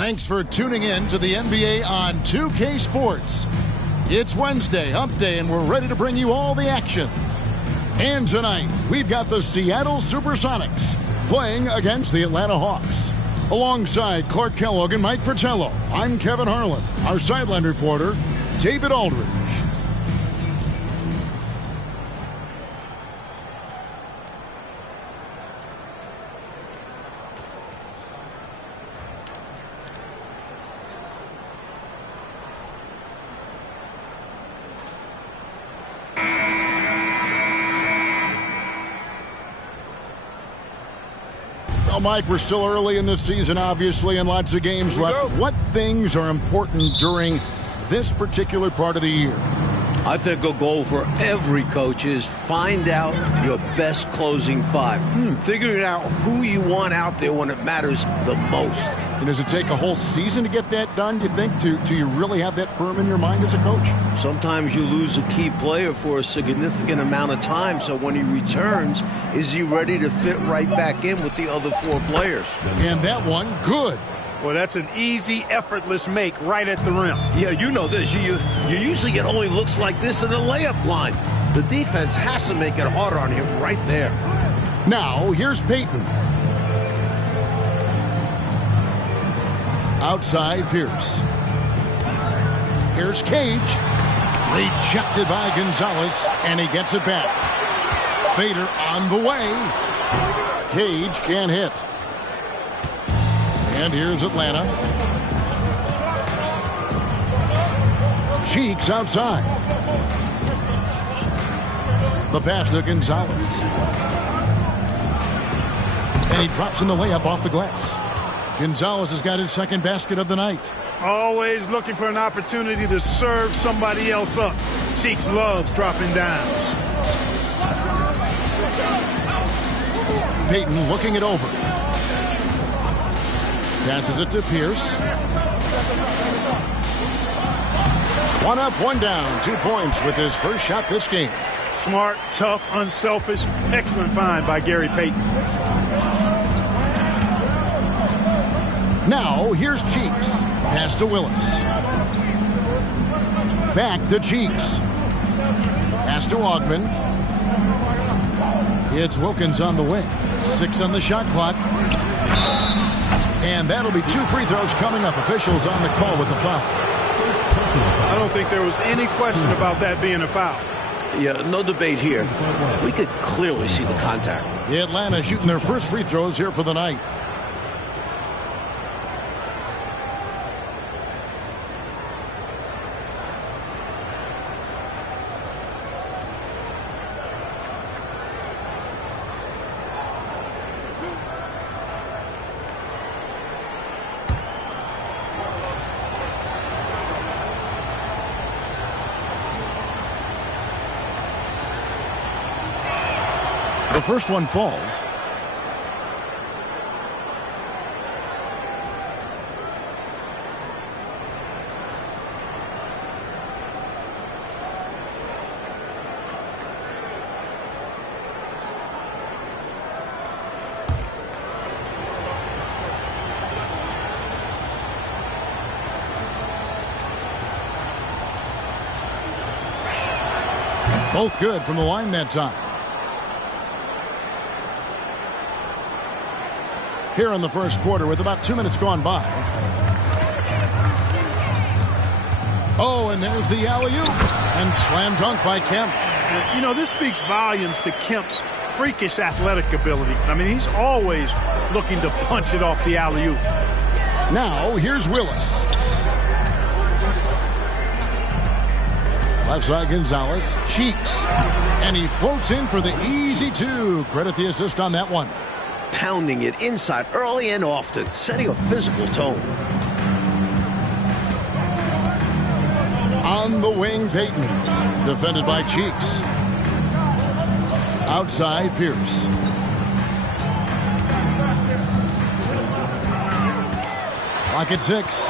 Thanks for tuning in to the NBA on 2K Sports. It's Wednesday, hump day, and we're ready to bring you all the action. And tonight, we've got the Seattle Supersonics playing against the Atlanta Hawks. Alongside Clark Kellogg and Mike Fratello, I'm Kevin Harlan. Our sideline reporter, David Aldridge. Mike, we're still early in this season, obviously, and lots of games left. What things are important during this particular part of the year? I think a goal for every coach is find out your best closing five. Figuring out who you want out there when it matters the most. And does it take a whole season to get that done, do you think? Do you really have that firm in your mind as a coach? Sometimes you lose a key player for a significant amount of time, so when he returns, is he ready to fit right back in with the other four players? And that one, good. Well, that's an easy, effortless make right at the rim. Yeah, you know this. You usually get only looks like this in the layup line. The defense has to make it harder on him right there. Now, here's Payton. Outside Pierce. Here's Cage. Rejected by Gonzalez, and he gets it back. Fader on the way. Cage can't hit. And here's Atlanta. Cheeks outside. The pass to Gonzalez. And he drops in the layup off the glass. Gonzalez has got his second basket of the night. Always looking for an opportunity to serve somebody else up. Cheeks loves dropping down. Payton looking it over. Passes it to Pierce. One up, one down. 2 points with his first shot this game. Smart, tough, unselfish. Excellent find by Gary Payton. Now, here's Cheeks. Pass to Willis. Back to Cheeks. Pass to Ogman. It's Wilkins on the wing. 6 on the shot clock. And that'll be 2 free throws coming up. Officials on the call with the foul. I don't think there was any question about that being a foul. Yeah, no debate here. We could clearly see the contact. Atlanta shooting their first free throws here for the night. The first one falls. Both good from the line that time. Here in the first quarter with about 2 minutes gone by. Oh, and there's the alley-oop. And slam dunk by Kemp. You know, this speaks volumes to Kemp's freakish athletic ability. I mean, he's always looking to punch it off the alley-oop. Now, here's Willis. Left side Gonzalez. Cheeks. And he floats in for the easy 2. Credit the assist on that one. Pounding it inside early and often, setting a physical tone. On the wing, Payton. Defended by Cheeks. Outside, Pierce. Clock at 6.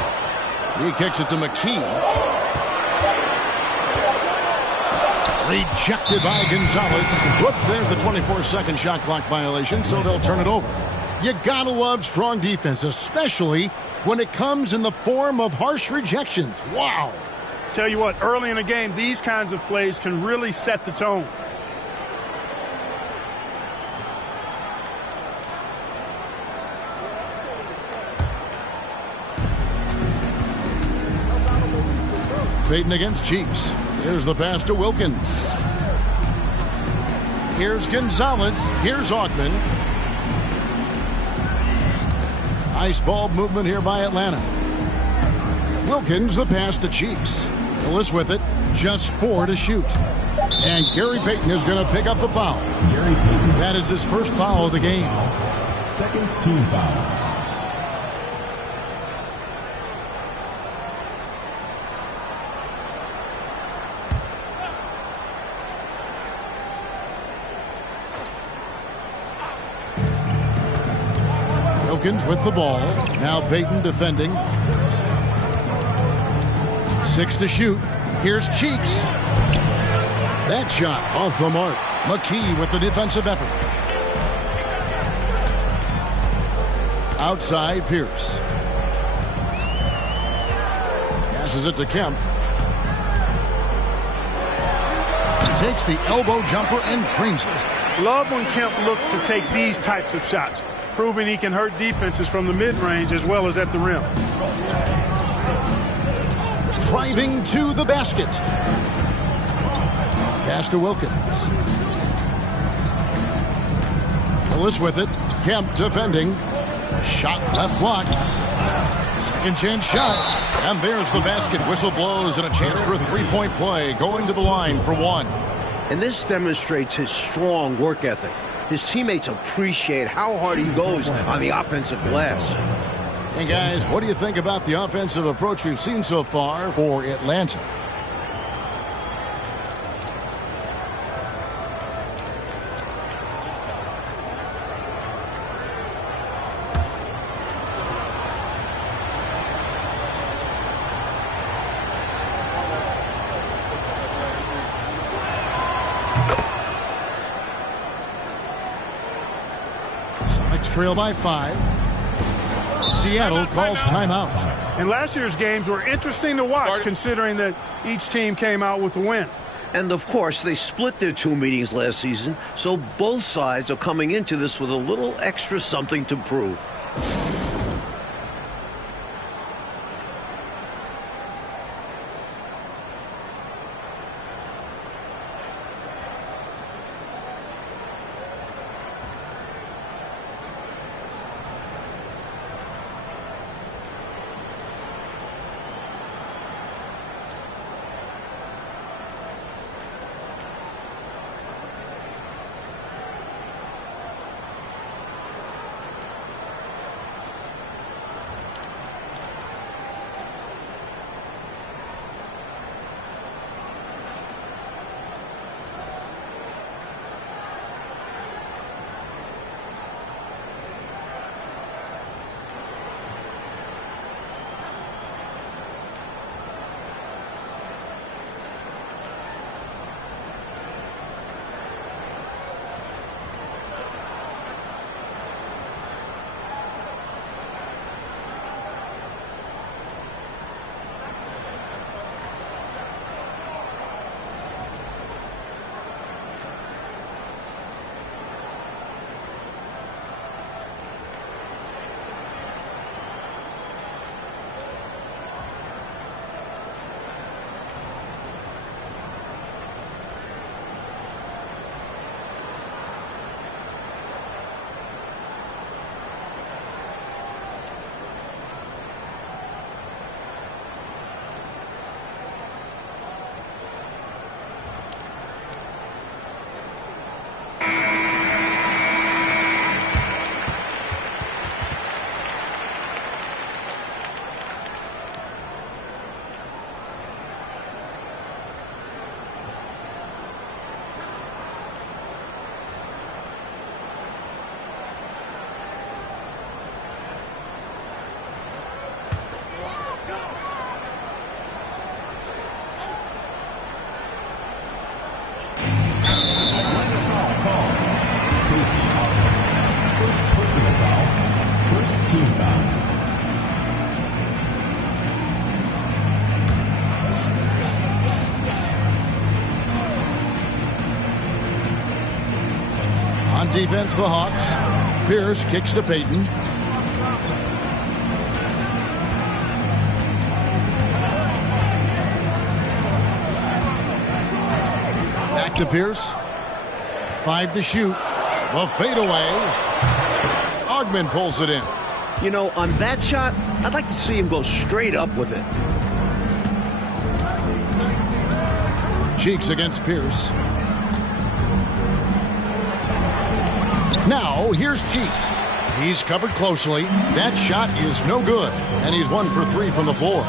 He kicks it to McKee. Rejected by Gonzalez. Whoops, there's the 24-second shot clock violation, so they'll turn it over. You gotta love strong defense, especially when it comes in the form of harsh rejections. Wow. Tell you what, early in a game, these kinds of plays can really set the tone. Peyton against Cheeks. Here's the pass to Wilkins. Here's Gonzalez. Here's Augman. Nice ball movement here by Atlanta. Wilkins, the pass to Cheeks. Willis with it. Just 4 to shoot. And Gary Payton is going to pick up the foul. That is his first foul of the game. Second team foul. Wilkins with the ball. Now Payton defending. 6 to shoot. Here's Cheeks. That shot off the mark. McKee with the defensive effort. Outside Pierce. Passes it to Kemp. Takes the elbow jumper and drains it. Love when Kemp looks to take these types of shots, proving he can hurt defenses from the mid-range as well as at the rim. Driving to the basket. Pass to Wilkins. Willis with it. Kemp defending. Shot left block. Second chance shot. And there's the basket. Whistle blows and a chance for a three-point play. Going to the line for 1. And this demonstrates his strong work ethic. His teammates appreciate how hard he goes on the offensive glass. And guys, what do you think about the offensive approach we've seen so far for Atlanta? Sonics trail by 5. Seattle calls timeout. And last year's games were interesting to watch, considering that each team came out with a win. And of course, they split their 2 meetings last season, so both sides are coming into this with a little extra something to prove. Personal foul. On defense, the Hawks. Pierce kicks to Payton. Back to Pierce. 5 to shoot. The fadeaway. Ogman pulls it in. You know, on that shot, I'd like to see him go straight up with it. Cheeks against Pierce. Now, here's Cheeks. He's covered closely. That shot is no good. And he's 1 for 3 from the floor.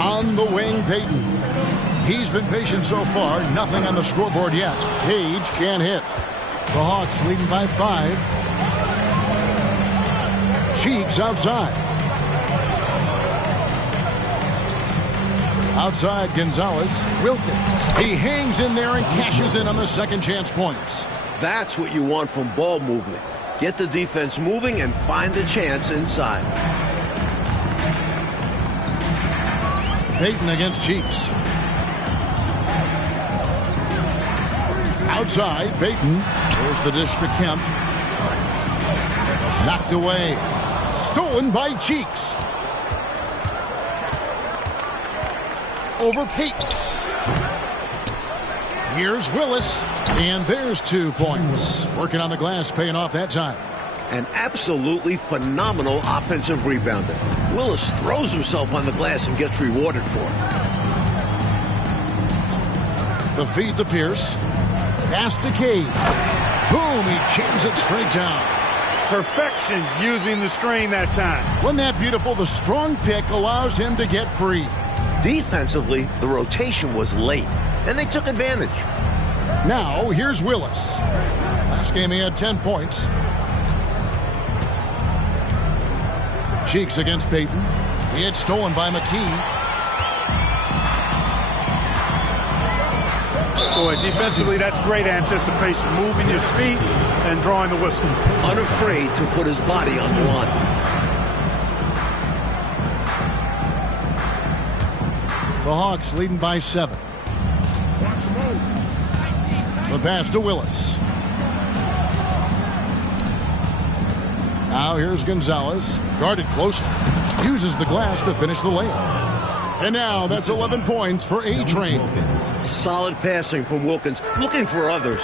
On the wing, Payton. He's been patient so far. Nothing on the scoreboard yet. Cage can't hit. The Hawks leading by 5. Cheeks outside. Outside, Gonzalez. Wilkins. He hangs in there and cashes in on the second chance points. That's what you want from ball movement. Get the defense moving and find the chance inside. Payton against Cheeks. Outside, Payton. There's the dish to Kemp. Knocked away. Stolen by Cheeks. Over Payton. Here's Willis. And there's 2 points. Working on the glass, paying off that time. An absolutely phenomenal offensive rebounder. Willis throws himself on the glass and gets rewarded for it. The feed to Pierce. Pass to Cage. Boom, he jams it straight down. Perfection using the screen that time. Wasn't that beautiful? The strong pick allows him to get free. Defensively, the rotation was late, and they took advantage. Now, here's Willis. Last game he had 10 points. Cheeks against Payton. He had stolen by McKee. Boy, defensively, that's great anticipation. Moving his feet and drawing the whistle. Unafraid to put his body on the line. The Hawks leading by 7. The pass to Willis. Now here's Gonzalez. Guarded closely. Uses the glass to finish the layup. And now that's 11 points for A-Train. Solid passing from Wilkins, looking for others.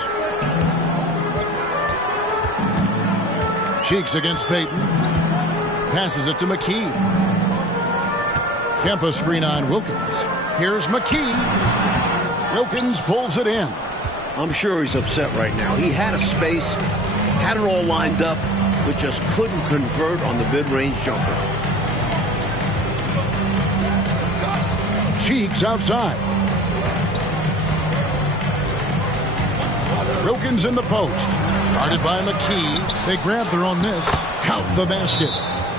Cheeks against Payton. Passes it to McKee. Kempa screen on Wilkins. Here's McKee. Wilkins pulls it in. I'm sure he's upset right now. He had a space, had it all lined up, but just couldn't convert on the mid-range jumper. Cheeks outside. Wilkins in the post. Guarded by McKee. They grab their own miss. Count the basket.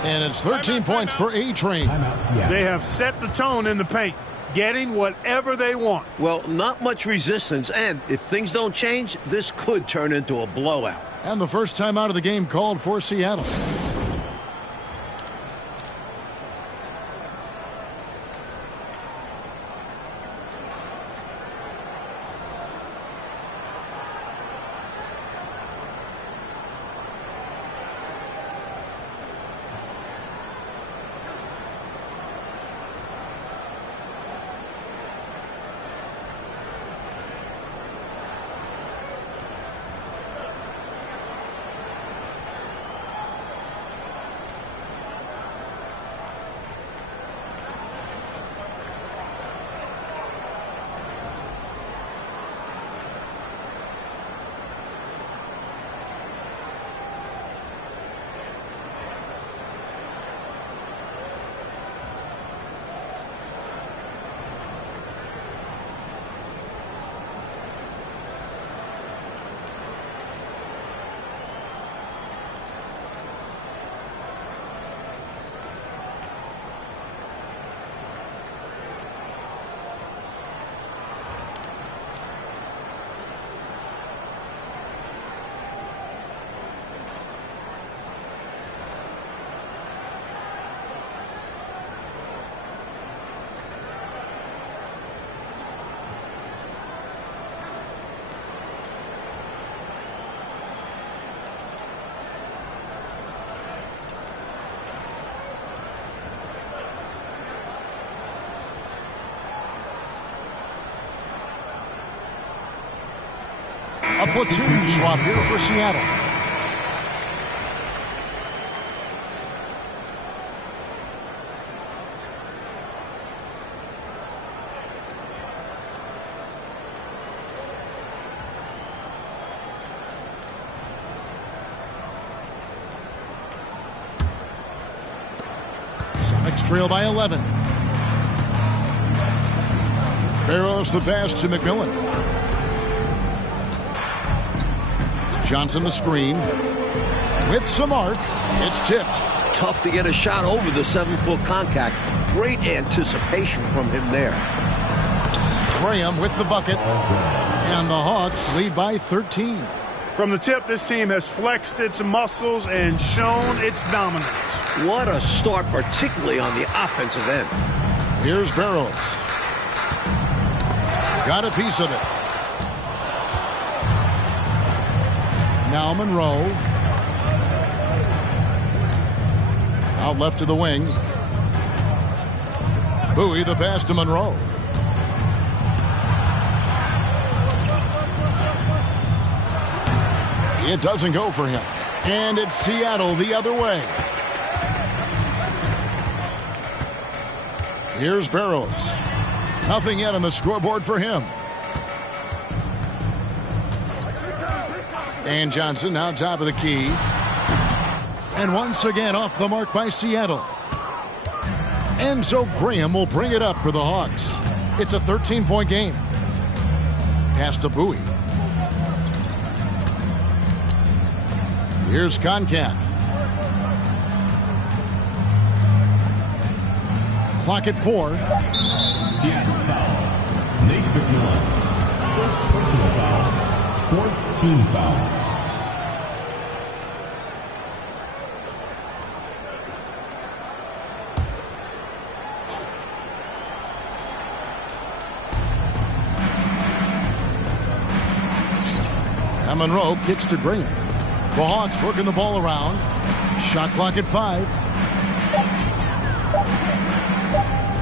And it's 13 points for A-Train. They have set the tone in the paint, getting whatever they want. Well, not much resistance, and if things don't change, this could turn into a blowout. And the first time out of the game called for Seattle. A platoon swap here for Seattle. Sonics trail by 11. Barrows the pass to McMillan. Johnson the screen. With some arc. It's tipped. Tough to get a shot over the 7-foot contact. Great anticipation from him there. Graham with the bucket. And the Hawks lead by 13. From the tip, this team has flexed its muscles and shown its dominance. What a start, particularly on the offensive end. Here's Barrows. Got a piece of it. Now Monroe. Out left to the wing. Bowie the pass to Monroe. It doesn't go for him. And it's Seattle the other way. Here's Barrows. Nothing yet on the scoreboard for him. And Johnson now top of the key. And once again off the mark by Seattle. And so Graham will bring it up for the Hawks. It's a 13-point game. Pass to Bowie. Here's Concat. Clock at 4. Seattle foul. Nate McMillan. First personal foul. Fourth team foul. And Monroe kicks to Graham. The Hawks working the ball around. Shot clock at 5.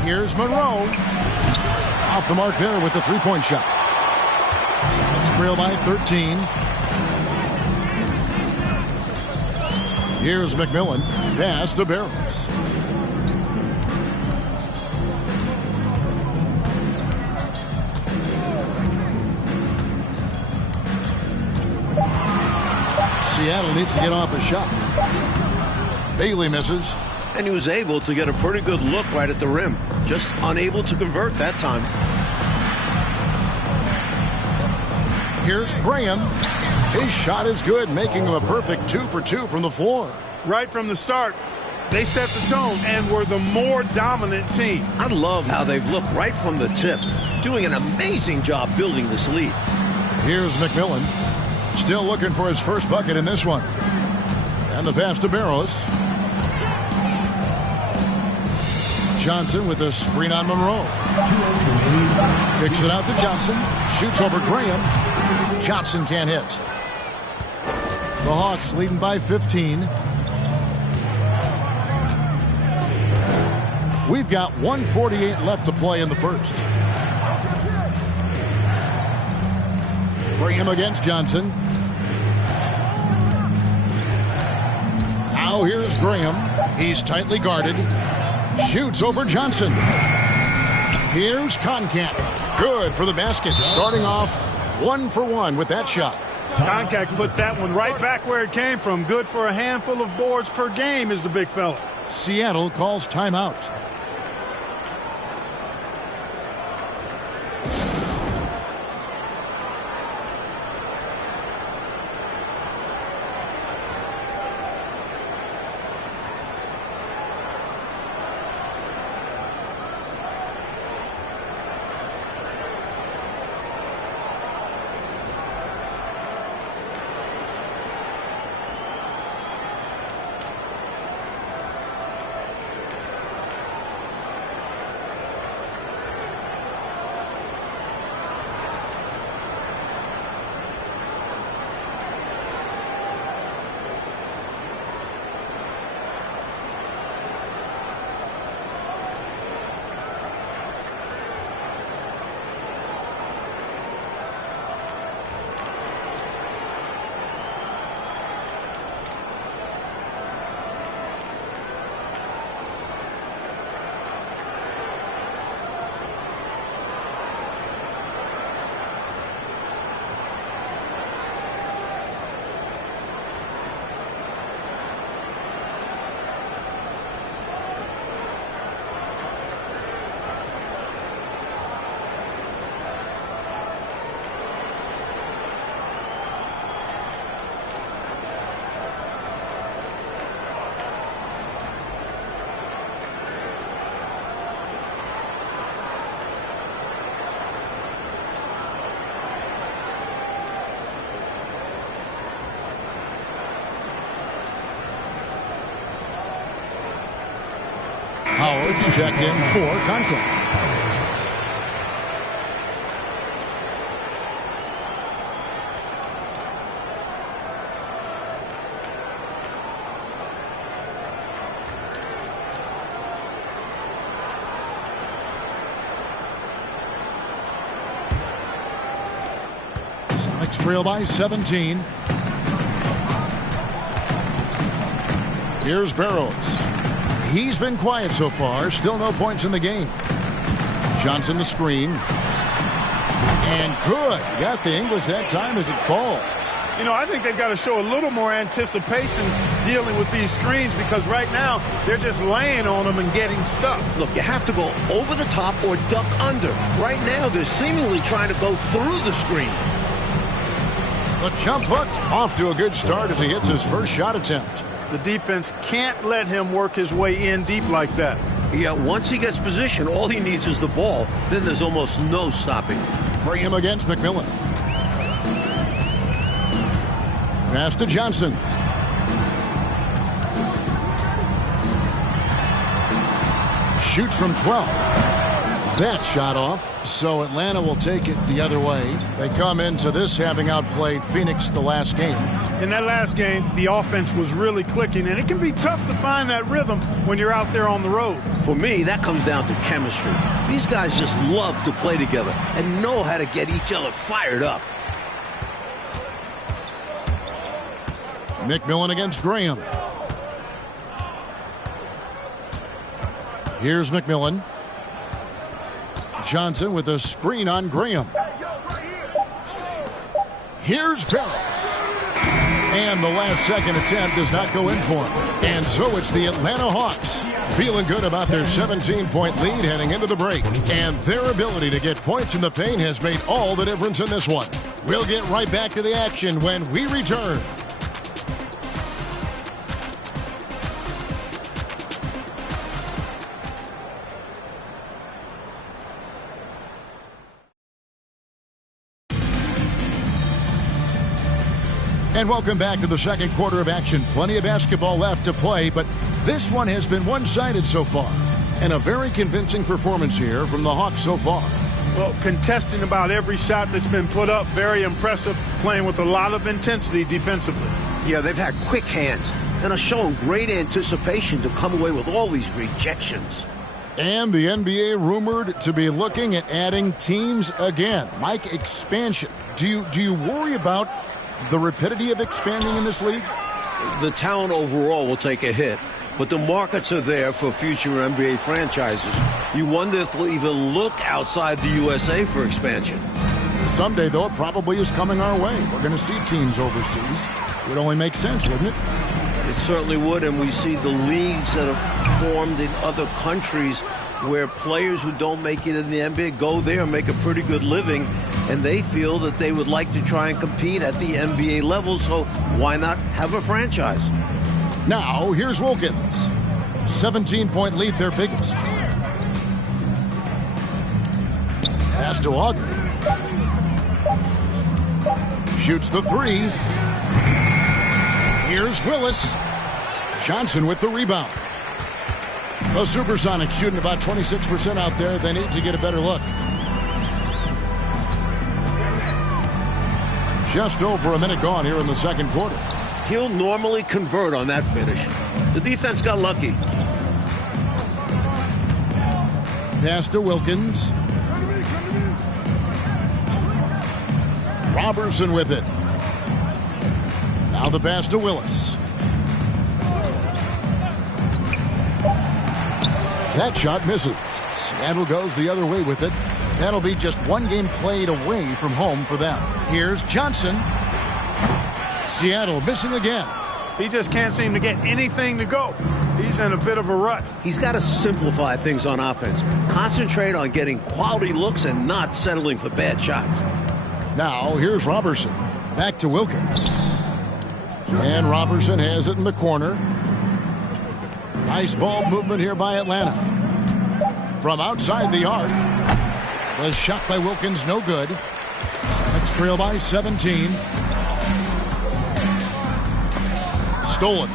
Here's Monroe. Off the mark there with the three-point shot. Sonics trail by 13. Here's McMillan. Pass to Barrows. Seattle needs to get off a shot. Bailey misses. And he was able to get a pretty good look right at the rim. Just unable to convert that time. Here's Graham. His shot is good, making him a perfect 2 for 2 from the floor. Right from the start, they set the tone and were the more dominant team. I love how they've looked right from the tip, doing an amazing job building this lead. Here's McMillan. Still looking for his first bucket in this one. And the pass to Barrows. Johnson with a screen on Monroe. Kicks it out to Johnson. Shoots over Graham. Johnson can't hit. The Hawks leading by 15. We've got 1:48 left to play in the first. Graham against Johnson. Now here's Graham. He's tightly guarded. Shoots over Johnson. Here's Concat. Good for the basket. Starting off 1 for 1 with that shot. Concat put that one right back where it came from. Good for a handful of boards per game is the big fella. Seattle calls timeout. Phillips checked in for Concon. Sonics trail by 17. Here's Barrows. He's been quiet so far. Still no points in the game. Johnson the screen. And good. Got the English that time as it falls. You know, I think they've got to show a little more anticipation dealing with these screens, because right now they're just laying on them and getting stuck. Look, you have to go over the top or duck under. Right now they're seemingly trying to go through the screen. The jump hook off to a good start as he hits his first shot attempt. The defense can't let him work his way in deep like that. Yeah, once he gets position, all he needs is the ball. Then there's almost no stopping. Graham against McMillan. Pass to Johnson. Shoots from 12. That shot off, so Atlanta will take it the other way. They come into this having outplayed Phoenix the last game. In that last game, the offense was really clicking, and it can be tough to find that rhythm when you're out there on the road. For me, that comes down to chemistry. These guys just love to play together and know how to get each other fired up. McMillan against Graham. Here's McMillan. Johnson with a screen on Graham. Here's Barrows. And the last second attempt does not go in for him. And so it's the Atlanta Hawks feeling good about their 17-point lead heading into the break. And their ability to get points in the paint has made all the difference in this one. We'll get right back to the action when we return. And welcome back to the second quarter of action. Plenty of basketball left to play, but this one has been one-sided so far. And a very convincing performance here from the Hawks so far. Well, contesting about every shot that's been put up, very impressive, playing with a lot of intensity defensively. Yeah, they've had quick hands and are showing great anticipation to come away with all these rejections. And the NBA rumored to be looking at adding teams again. Mike, expansion. Do you worry about the rapidity of expanding in this league? The talent overall will take a hit, but the markets are there for future NBA franchises. You wonder if they'll even look outside the USA for expansion. Someday, though, it probably is coming our way. We're going to see teams overseas. It would only make sense, wouldn't it? It certainly would, and we see the leagues that have formed in other countries where players who don't make it in the NBA go there and make a pretty good living, and they feel that they would like to try and compete at the NBA level, so why not have a franchise? Now, here's Wilkins. 17-point lead, their biggest. Pass to August. Shoots the three. Here's Willis. Johnson with the rebound. The Supersonics shooting about 26% out there. They need to get a better look. Just over a minute gone here in the second quarter. He'll normally convert on that finish. The defense got lucky. Pass to Wilkins. Robertson with it. Now the pass to Willis. That shot misses. Seattle goes the other way with it. That'll be just one game played away from home for them. Here's Johnson. Seattle missing again. He just can't seem to get anything to go. He's in a bit of a rut. He's got to simplify things on offense. Concentrate on getting quality looks and not settling for bad shots. Now here's Robertson. Back to Wilkins. And Robertson has it in the corner. Nice ball movement here by Atlanta. From outside the arc. The shot by Wilkins, no good. Sonics trail by 17. Stolen.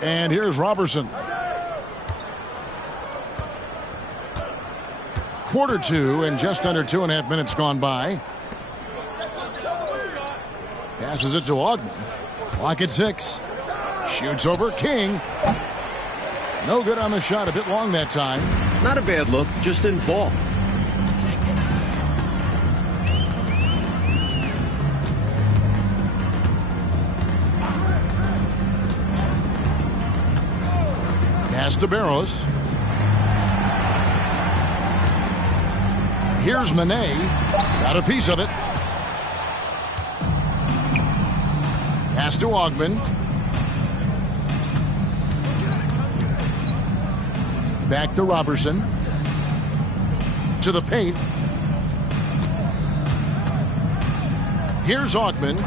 And here's Robertson. Quarter two and just under 2.5 minutes gone by. Passes it to Ogden. Clock at 6. Shoots over King. No good on the shot. A bit long that time. Not a bad look. Just didn't fall. Pass to Barros. Here's Manet. Got a piece of it. Pass to Ogden. Back to Robertson. To the paint. Here's Ogden.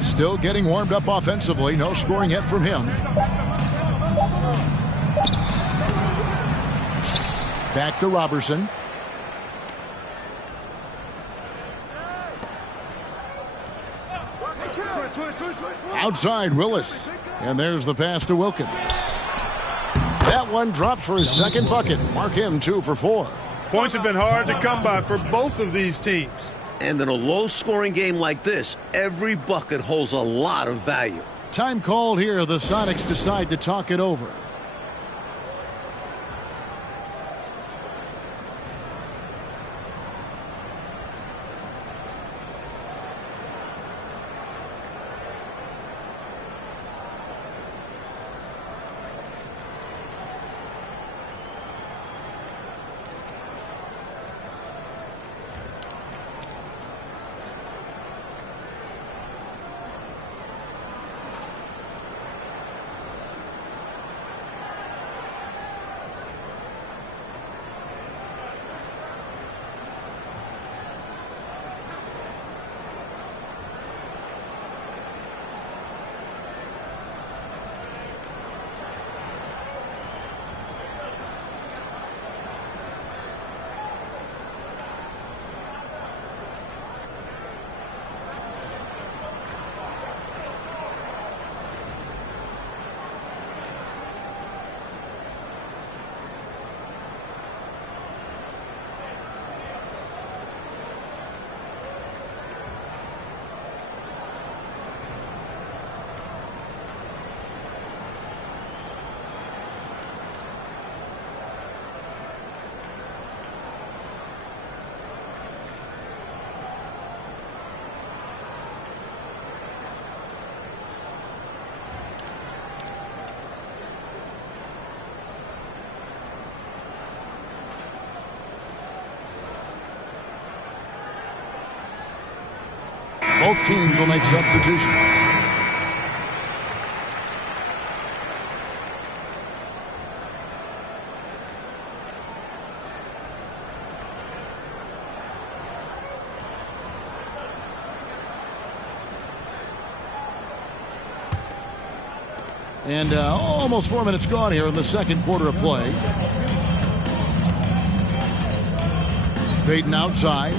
Still getting warmed up offensively. No scoring yet from him. Back to Robertson. Outside Willis. And there's the pass to Wilkins. That one drops for his second bucket. Mark him 2 for 4. Points have been hard to come by for both of these teams. And in a low-scoring game like this, every bucket holds a lot of value. Time called here. The Sonics decide to talk it over. Both teams will make substitutions. And almost 4 minutes gone here in the second quarter of play. Payton outside.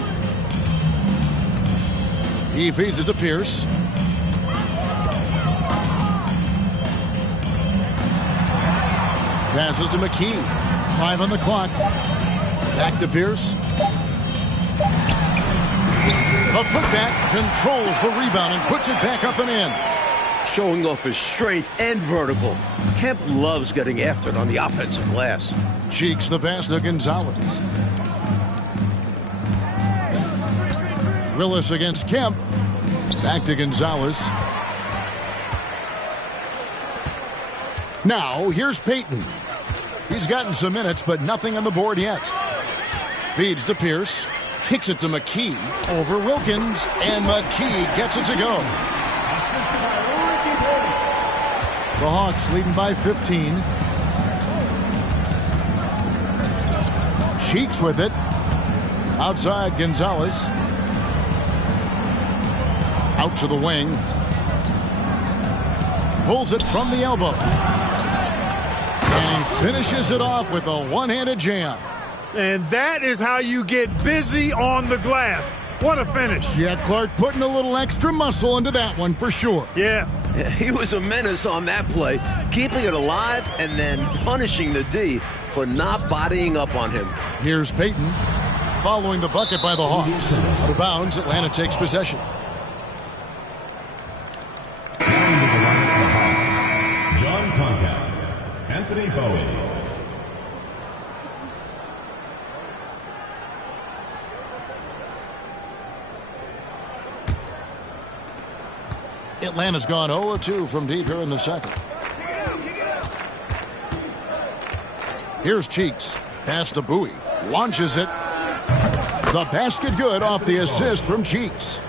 He feeds it to Pierce. Passes to McKee. 5 on the clock. Back to Pierce. A putback controls the rebound and puts it back up and in. Showing off his strength and vertical. Kemp loves getting after it on the offensive glass. Cheeks the pass to Gonzalez. Willis against Kemp. Back to Gonzalez. Now, here's Payton. He's gotten some minutes, but nothing on the board yet. Feeds to Pierce. Kicks it to McKee. Over Wilkins. And McKee gets it to go. The Hawks leading by 15. Cheeks with it. Outside Gonzalez. Out to the wing. Pulls it from the elbow. And he finishes it off with a one-handed jam. And that is how you get busy on the glass. What a finish. Yeah, Clark putting a little extra muscle into that one for sure. Yeah, He was a menace on that play, keeping it alive and then punishing the D for not bodying up on him. Here's Peyton following the bucket by the Hawks. Out of bounds, Atlanta takes possession. John Concat, Anthony Bowie. Atlanta's gone 0-2 from deep here in the second. Here's Cheeks. Pass to Bowie. Launches it. The basket good off the assist from Cheeks.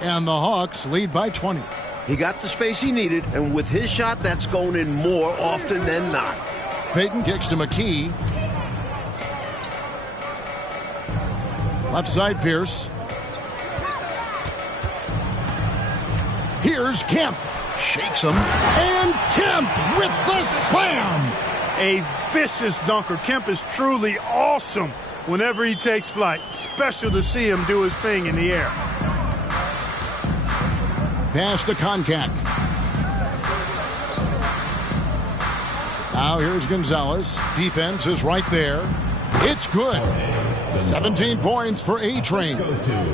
And the Hawks lead by 20. He got the space he needed, and with his shot, that's going in more often than not. Peyton kicks to McKee. Left side, Pierce. Here's Kemp. Shakes him. And Kemp with the slam. A vicious dunker. Kemp is truly awesome whenever he takes flight. Special to see him do his thing in the air. Pass to Concat. Now here's Gonzalez. Defense is right there. It's good. 17 points for A-Train.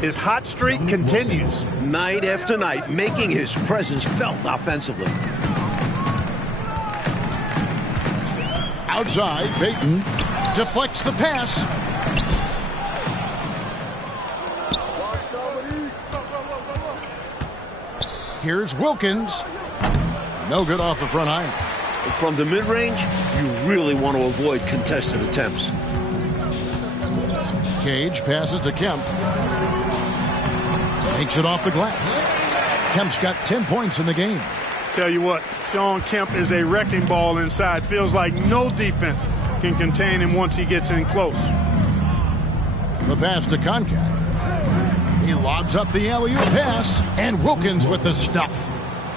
His hot streak continues. Night after night, making his presence felt offensively. Outside, Peyton deflects the pass. Here's Wilkins. No good off the front iron. From the mid-range, you really want to avoid contested attempts. Cage passes to Kemp. Takes it off the glass. Kemp's got 10 points in the game. Tell you what, Shawn Kemp is a wrecking ball inside. Feels like no defense can contain him once he gets in close. The pass to Concat. He lobs up the alley-oop pass, and Wilkins with the stuff.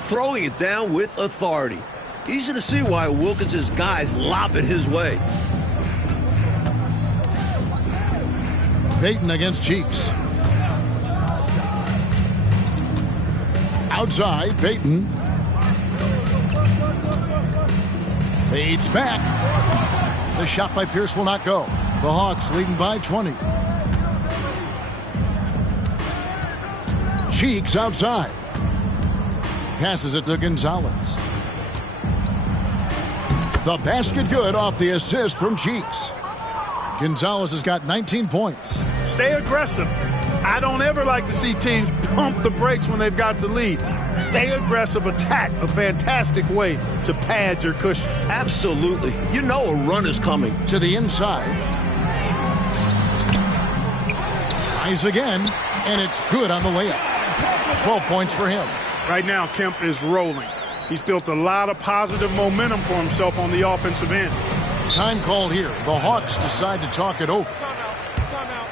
Throwing it down with authority. Easy to see why Wilkins' guys lob it his way. Peyton against Cheeks. Outside, Peyton. Fades back. The shot by Pierce will not go. The Hawks leading by 20. Cheeks outside. Passes it to Gonzalez. The basket good off the assist from Cheeks. Gonzalez has got 19 points. Stay aggressive. I don't ever like to see teams pump the brakes when they've got the lead. Stay aggressive, attack, a fantastic way to pad your cushion. Absolutely. You know a run is coming. To the inside. Tries again, and it's good on the layup. 12 points for him. Right now, Kemp is rolling. He's built a lot of positive momentum for himself on the offensive end. Time called here. The Hawks decide to talk it over. Timeout.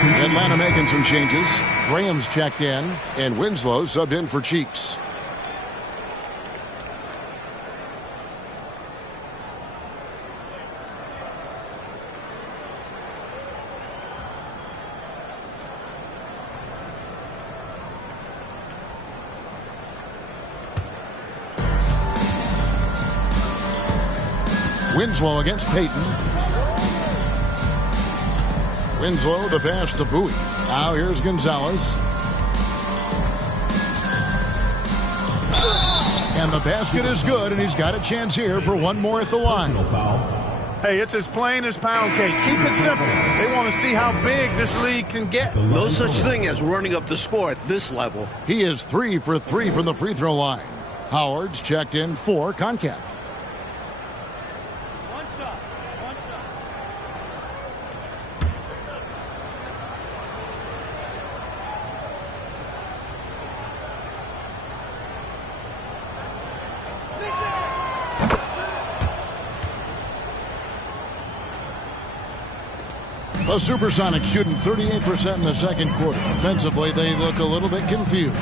Atlanta making some changes. Graham's checked in, and Winslow subbed in for Cheeks. Winslow against Payton. Winslow, the pass to Bowie. Now here's Gonzalez. And the basket is good, and he's got a chance here for one more at the line. Hey, it's as plain as pound cake. Keep it simple. They want to see how big this league can get. No such thing as running up the score at this level. He is 3 for 3 from the free throw line. Howard's checked in for Concat. The Supersonics shooting 38% in the second quarter. Offensively, they look a little bit confused.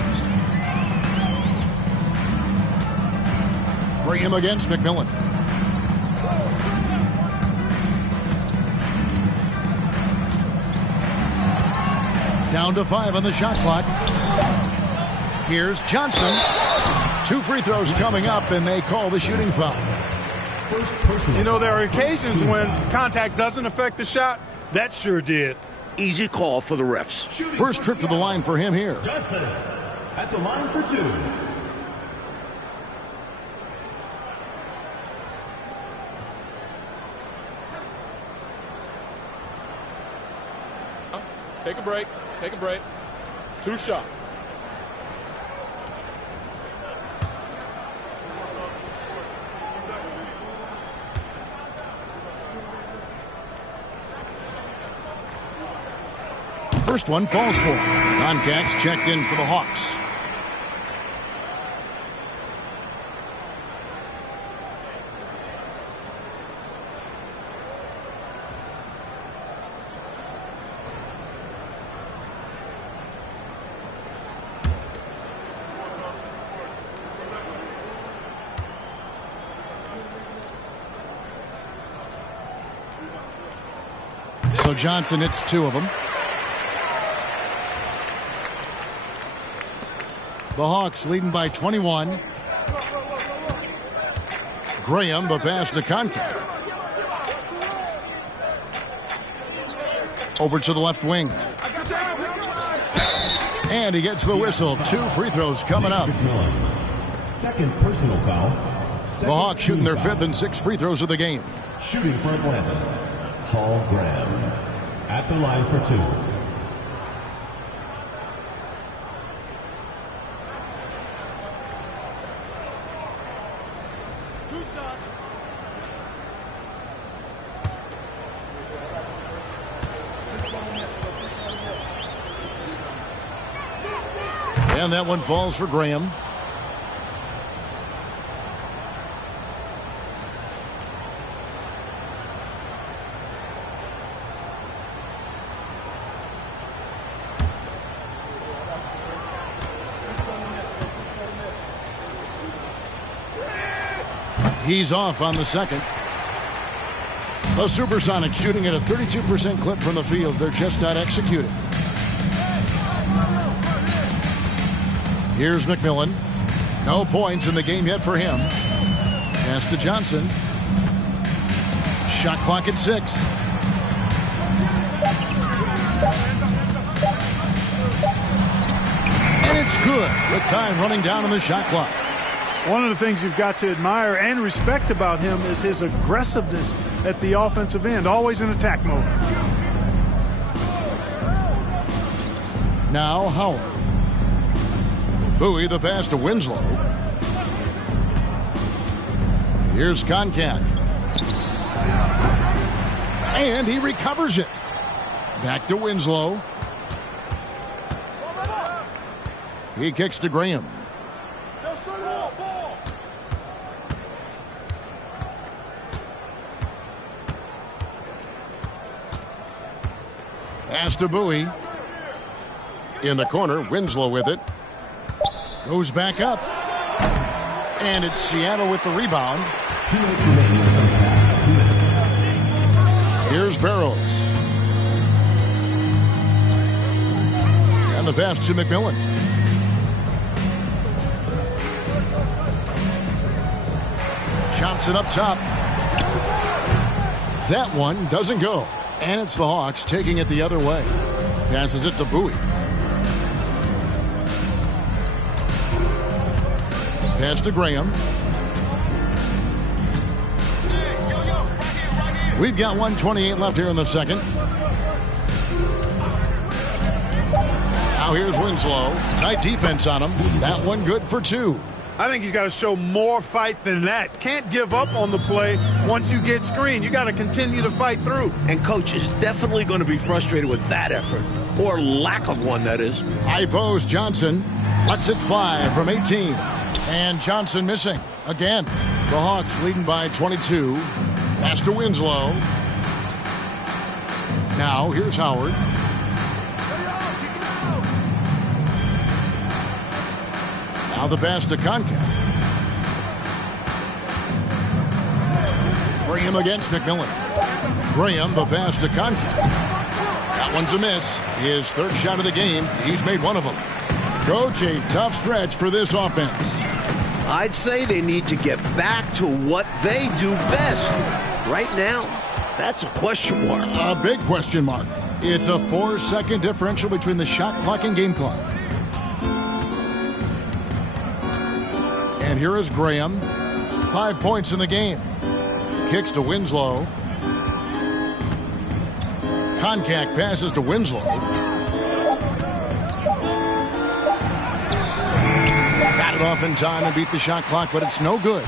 Graham against McMillan. Down to 5 on the shot clock. Here's Johnson. 2 free throws coming up, and they call the shooting foul. You know, there are occasions when contact doesn't affect the shot. That sure did. Easy call for the refs. First trip to the line for him here. Johnson at the line for 2. Take a break. Take a break. 2 shots. First one falls for. Concac's checked in for the Hawks. So Johnson hits 2 of them. The Hawks leading by 21. Graham, the pass to Concat. Over to the left wing. And he gets the whistle. 2 free throws coming up. Second personal foul. The Hawks shooting their 5th and 6th free throws of the game. Shooting for Atlanta, Paul Graham at the line for 2. And that one falls for Graham. He's off on the second. The Supersonics shooting at a 32% clip from the field. They're just not executing. Here's McMillan. No points in the game yet for him. Pass to Johnson. Shot clock at 6. And it's good with time running down on the shot clock. One of the things you've got to admire and respect about him is his aggressiveness at the offensive end, always in attack mode. Now Howard. Bowie, the pass to Winslow. Here's Concat. And he recovers it. Back to Winslow. He kicks to Graham. Pass to Bowie. In the corner, Winslow with it. Goes back up. And it's Seattle with the rebound. 2 minutes remaining in the first half. 2 minutes. Here's Barrows. And the pass to McMillan. Johnson up top. That one doesn't go. And it's the Hawks taking it the other way. Passes it to Bowie. Pass to Graham. We've got 1:28 left here in the second. Now here's Winslow. Tight defense on him. That one good for 2. I think he's got to show more fight than that. Can't give up on the play once you get screened. You got to continue to fight through. And coach is definitely going to be frustrated with that effort, or lack of one, that is. High post Johnson lets it fly from 18. And Johnson missing again. The Hawks leading by 22. Pass to Winslow. Now here's Howard. Now the pass to Koncak. Graham against McMillan. Graham, the pass to Koncak. That one's a miss. His third shot of the game. He's made one of them. Coach, a tough stretch for this offense. I'd say they need to get back to what they do best. Right now, that's a question mark. A big question mark. It's a 4-second differential between the shot clock and game clock. And here is Graham. 5 points in the game. Kicks to Winslow. Koncak passes to Winslow. Got it off in time and beat the shot clock, but it's no good.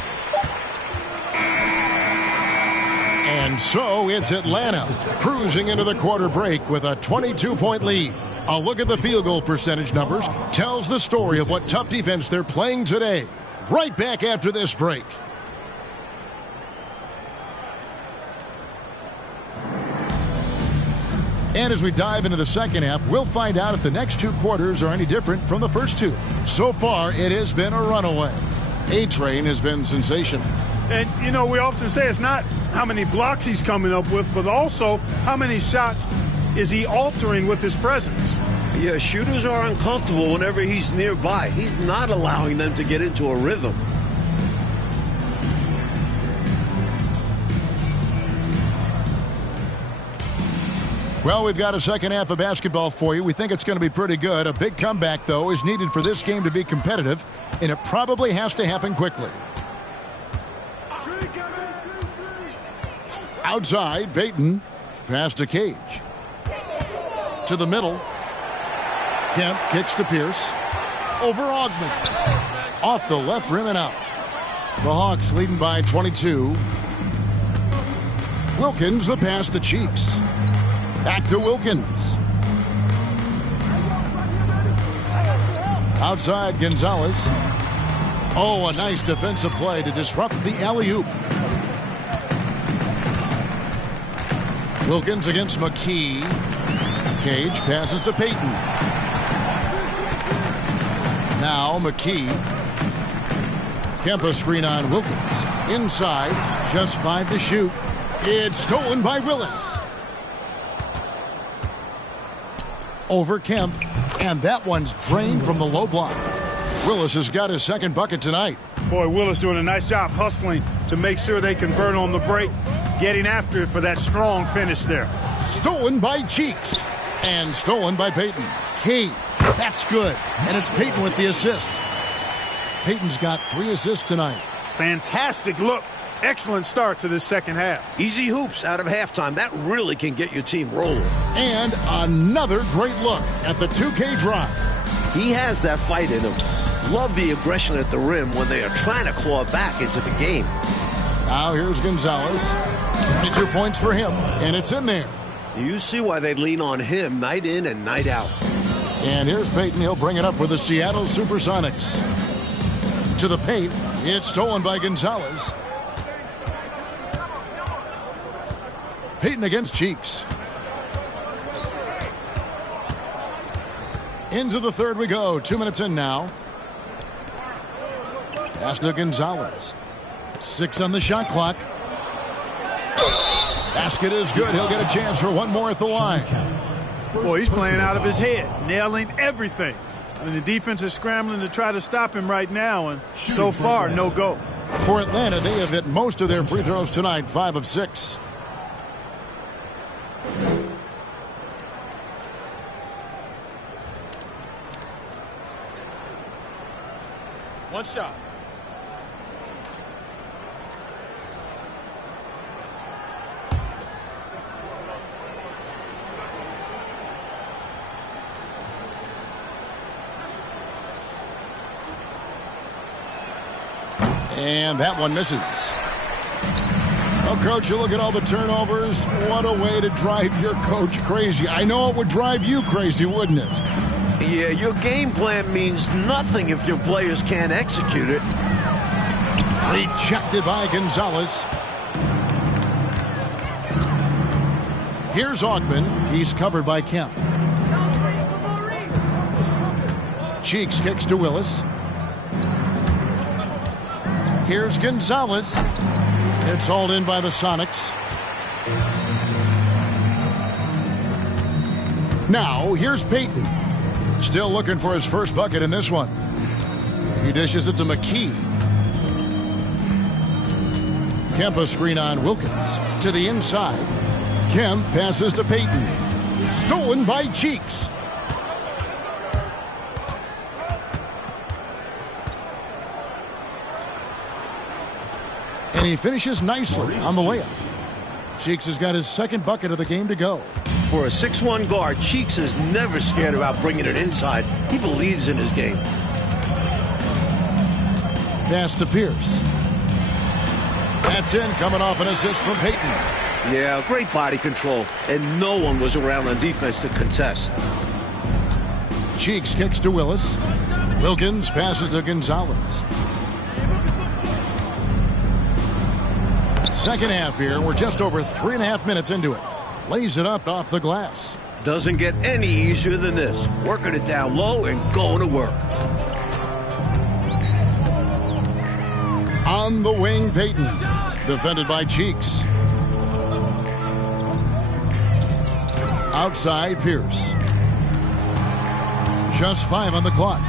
And so it's Atlanta cruising into the quarter break with a 22-point lead. A look at the field goal percentage numbers tells the story of what tough defense they're playing today. Right back after this break. And as we dive into the second half, we'll find out if the next 2 quarters are any different from the first 2. So far, it has been a runaway. A-Train has been sensational. And, you know, we often say it's not how many blocks he's coming up with, but also how many shots is he altering with his presence. Yeah, shooters are uncomfortable whenever he's nearby. He's not allowing them to get into a rhythm. Well, we've got a second half of basketball for you. We think it's going to be pretty good. A big comeback, though, is needed for this game to be competitive, and it probably has to happen quickly. Outside, Payton. Pass to Cage. To the middle. Kemp kicks to Pierce. Over Augment. Off the left rim and out. The Hawks leading by 22. Wilkins, the pass to Cheeks. Back to Wilkins. Outside, Gonzalez. Oh, a nice defensive play to disrupt the alley-oop. Wilkins against McKee. Cage passes to Payton. Now McKee. Kempa screen on Wilkins. Inside, just 5 to shoot. It's stolen by Willis. Over Kemp, and that one's drained from the low block. Willis has got his second bucket tonight. Boy, Willis doing a nice job hustling to make sure they convert on the break, getting after it for that strong finish there. Stolen by Cheeks, and stolen by Payton. Cage, that's good, and it's Payton with the assist. Payton's got 3 assists tonight. Fantastic look. Excellent start to this second half. Easy hoops out of halftime. That really can get your team rolling. And another great look at the 2K drive. He has that fight in him. Love the aggression at the rim when they are trying to claw back into the game. Now here's Gonzalez. 22 points for him, and it's in there. You see why they lean on him night in and night out. And here's Payton. He'll bring it up for the Seattle Supersonics. To the paint. It's stolen by Gonzalez. Payton against Cheeks. Into the third we go. 2 minutes in now. Pass to Gonzalez. 6 on the shot clock. Basket is good. He'll get a chance for one more at the line. Boy, he's playing out of his head, nailing everything. And the defense is scrambling to try to stop him right now, and so far, no go. For Atlanta, they have hit most of their free throws tonight, 5 of 6. One shot. And that one misses. Oh, Coach, you look at all the turnovers. What a way to drive your coach crazy. I know it would drive you crazy, wouldn't it? Yeah, your game plan means nothing if your players can't execute it. Rejected by Gonzalez. Here's Augman. He's covered by Kemp. Cheeks kicks to Willis. Here's Gonzalez. It's hauled in by the Sonics. Now, here's Payton. Still looking for his first bucket in this one. He dishes it to McKee. Kemp a screen on Wilkins. To the inside. Kemp passes to Payton. Stolen by Cheeks. And he finishes nicely on the layup. Cheeks has got his second bucket of the game to go. For a 6'1 guard, Cheeks is never scared about bringing it inside. He believes in his game. Pass to Pierce. That's in, coming off an assist from Payton. Yeah, great body control, and no one was around on defense to contest. Cheeks kicks to Willis. Wilkins passes to Gonzalez. Second half here. We're just over 3.5 minutes into it. Lays it up off the glass. Doesn't get any easier than this. Working it down low and going to work. On the wing, Payton. Defended by Cheeks. Outside, Pierce. Just 5 on the clock.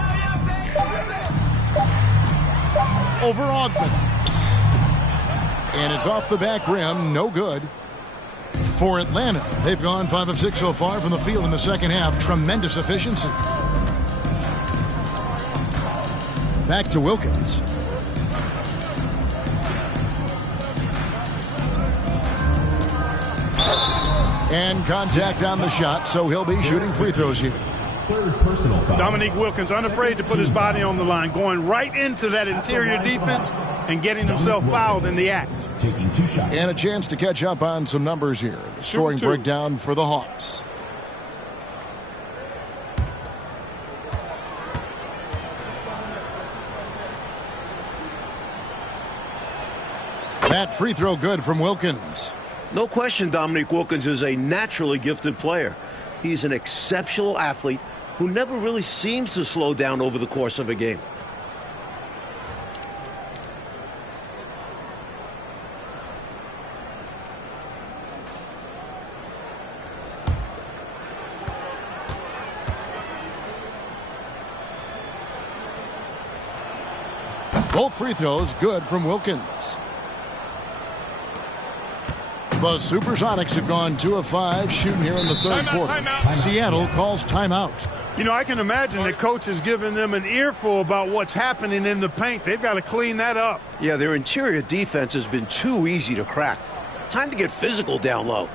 Over Augman. And it's off the back rim. No good. For Atlanta, they've gone 5 of 6 so far from the field in the second half. Tremendous efficiency. Back to Wilkins. And contact on the shot, so he'll be shooting free throws here. Third personal foul. Dominique Wilkins, unafraid to put his body on the line, going right into that interior defense and getting himself fouled in the act. Taking 2 shots. And a chance to catch up on some numbers here. The scoring breakdown for the Hawks. That free throw good from Wilkins. No question Dominique Wilkins is a naturally gifted player. He's an exceptional athlete who never really seems to slow down over the course of a game. Both free throws good from Wilkins. The Supersonics have gone 2 of 5 shooting here in the third quarter. Timeout. Seattle calls timeout. You know, I can imagine the coach is giving them an earful about what's happening in the paint. They've got to clean that up. Yeah, their interior defense has been too easy to crack. Time to get physical down low.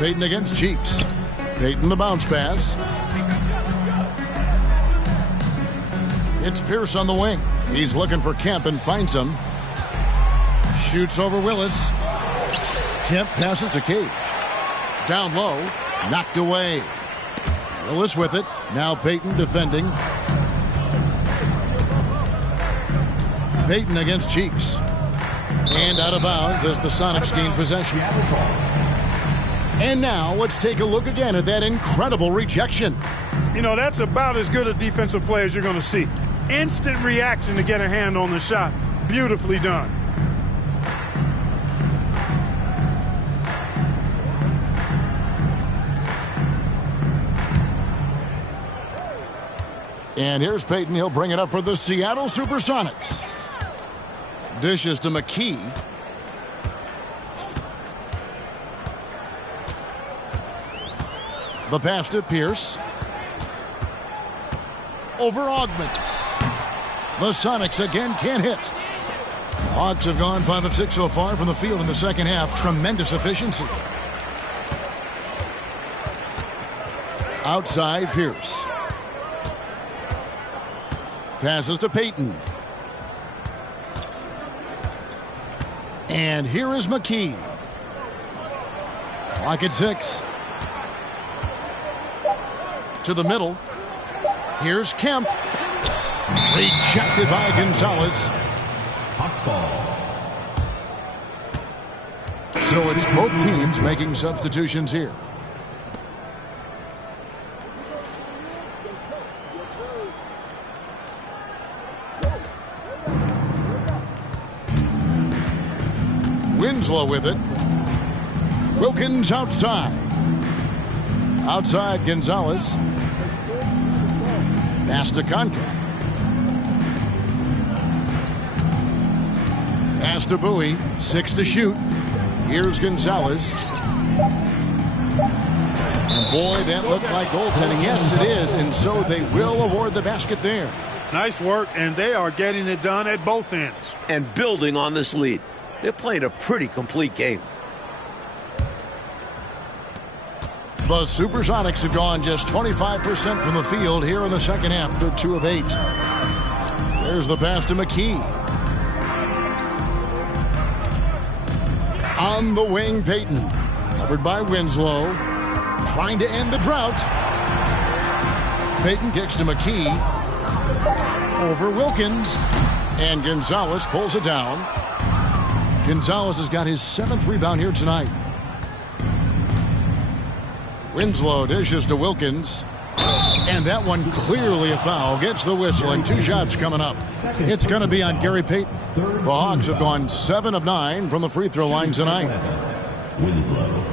Payton against Cheeks. Payton the bounce pass. It's Pierce on the wing. He's looking for Kemp and finds him. Shoots over Willis. Kemp passes to Cage. Down low. Knocked away. Willis with it. Now Payton defending. Payton against Cheeks. And out of bounds as the Sonics gain possession. And now let's take a look again at that incredible rejection. You know, that's about as good a defensive play as you're going to see. Instant reaction to get a hand on the shot. Beautifully done. And here's Payton. He'll bring it up for the Seattle Supersonics. Dishes to McKee. The pass to Pierce. Over Augment. The Sonics again can't hit. Hawks have gone 5 of 6 so far from the field in the second half. Tremendous efficiency. Outside Pierce. Passes to Payton. And here is McKee. Clock at 6. To the middle. Here's Kemp. Rejected by Gonzalez. Hawks ball. So it's both teams making substitutions here. Winslow with it. Wilkins outside. Outside Gonzalez. Pass to Concat. Pass to Bowie. 6 to shoot. Here's Gonzalez. And boy, that looked like goaltending. Yes, it is. And so they will award the basket there. Nice work, and they are getting it done at both ends. And building on this lead. They're playing a pretty complete game. The Supersonics have gone just 25% from the field here in the second half. They're 2 of 8. There's the pass to McKee. On the wing, Payton. Covered by Winslow. Trying to end the drought. Payton kicks to McKee. Over Wilkins. And Gonzalez pulls it down. Gonzalez has got his 7th rebound here tonight. Winslow dishes to Wilkins. And that one clearly a foul. Gets the whistle and 2 shots coming up. It's going to be on Gary Payton. The Hawks have gone 7 of 9 from the free throw line tonight. Winslow.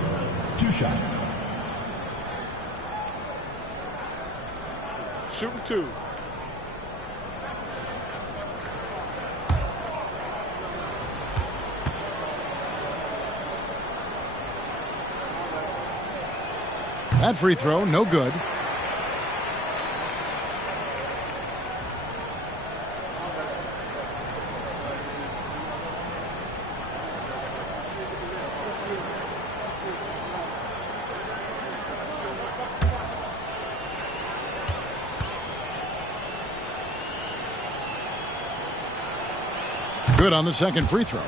2 shots. Shooting 2. That free throw, no good. Good on the second free throw.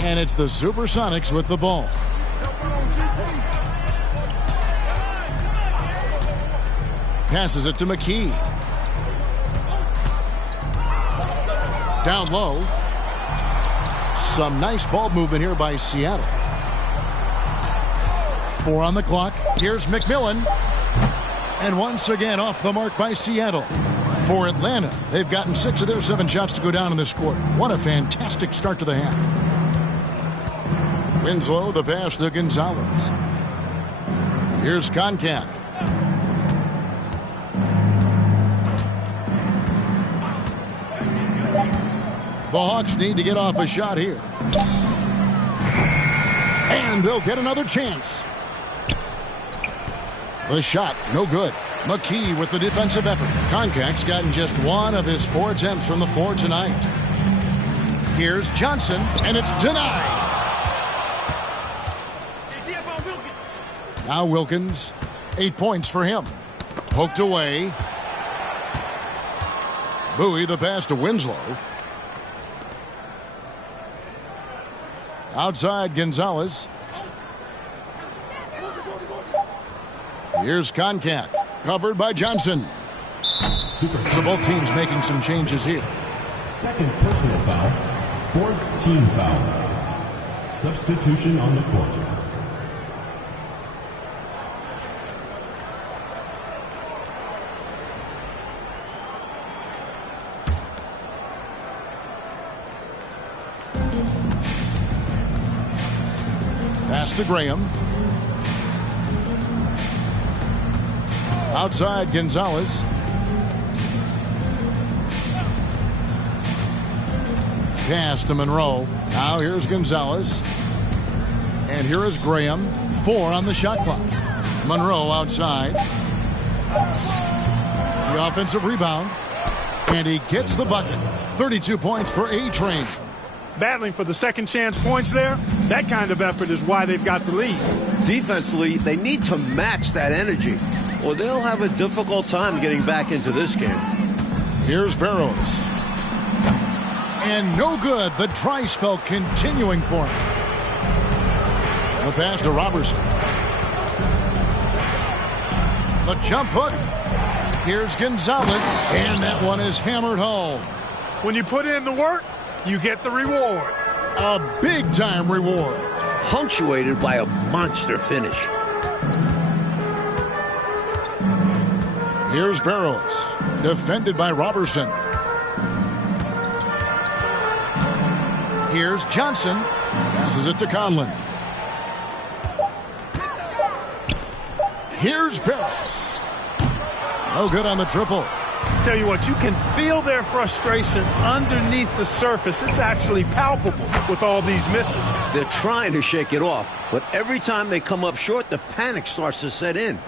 And it's the Supersonics with the ball. Passes it to McKee. Down low. Some nice ball movement here by Seattle. 4 on the clock. Here's McMillan. And once again off the mark by Seattle. For Atlanta, they've gotten 6 of their 7 shots to go down in this quarter. What a fantastic start to the half. Winslow, the pass to Gonzalez. Here's Concat. The Hawks need to get off a shot here. And they'll get another chance. The shot, no good. McKee with the defensive effort. Concac's gotten just 1 of his 4 attempts from the floor tonight. Here's Johnson, and it's denied. Now Wilkins, 8 points for him. Poked away. Bowie the pass to Winslow. Outside Gonzalez. Here's Concat, covered by Johnson. So both teams making some changes here. Second personal foul, fourth team foul. Substitution on the court. Pass to Graham. Outside Gonzalez. Pass to Monroe. Now here's Gonzalez. And here is Graham. 4 on the shot clock. Monroe outside. The offensive rebound. And he gets the bucket. 32 points for A-Train. Battling for the second chance points there. That kind of effort is why they've got the lead. Defensively, they need to match that energy, or they'll have a difficult time getting back into this game. Here's Barrows. And no good. The dry spell continuing for him. The pass to Robertson. The jump hook. Here's Gonzalez. And that one is hammered home. When you put in the work, you get the reward. A big-time reward. Punctuated by a monster finish. Here's Barrows. Defended by Robertson. Here's Johnson. Passes it to Conlon. Here's Barrows. No good on the triple. Tell you what, you can feel their frustration underneath the surface. It's actually palpable with all these misses. They're trying to shake it off, but every time they come up short, the panic starts to set in.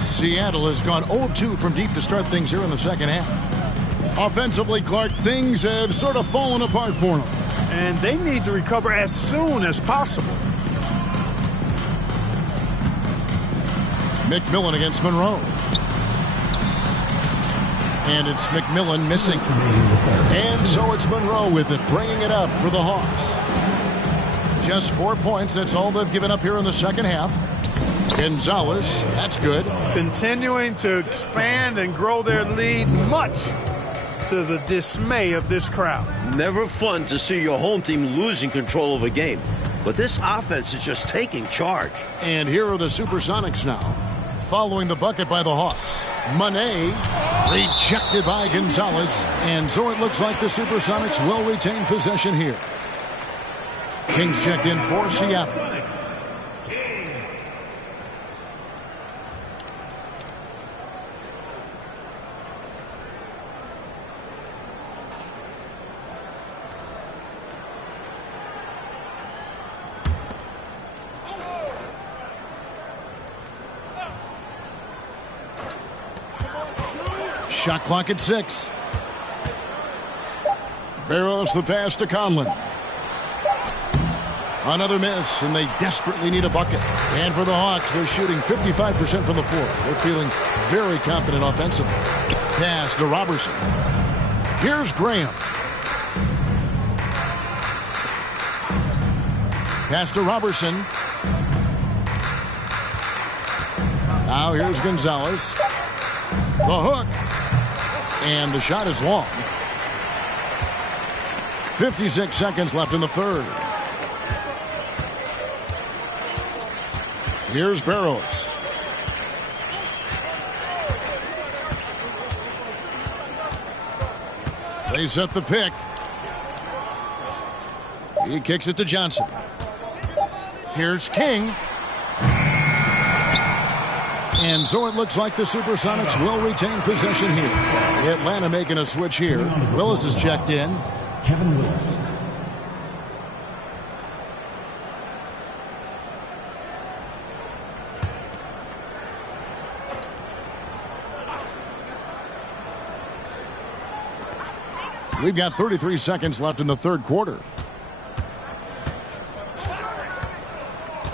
Seattle has gone 0 of 2 from deep to start things here in the second half. Offensively, Clark, things have sort of fallen apart for them. And they need to recover as soon as possible. McMillan against Monroe. And it's McMillan missing. And so it's Monroe with it, bringing it up for the Hawks. Just 4 points. That's all they've given up here in the second half. Gonzalez, that's good. Continuing to expand and grow their lead, much to the dismay of this crowd. Never fun to see your home team losing control of a game. But this offense is just taking charge. And here are the Supersonics now. Following the bucket by the Hawks. Monet rejected by Gonzalez. And so it looks like the Supersonics will retain possession here. Kings checked in for Seattle. Shot clock at 6. Barrows the pass to Conlon. Another miss, and they desperately need a bucket. And for the Hawks, they're shooting 55% from the floor. They're feeling very confident offensively. Pass to Robertson. Here's Graham. Pass to Robertson. Now here's Gonzalez. The hook. And the shot is long. 56 seconds left in the third. Here's Barrows. They set the pick. He kicks it to Johnson. Here's King. And so it looks like the Supersonics will retain possession here. Atlanta making a switch here. Willis is checked in. Kevin Willis. We've got 33 seconds left in the third quarter.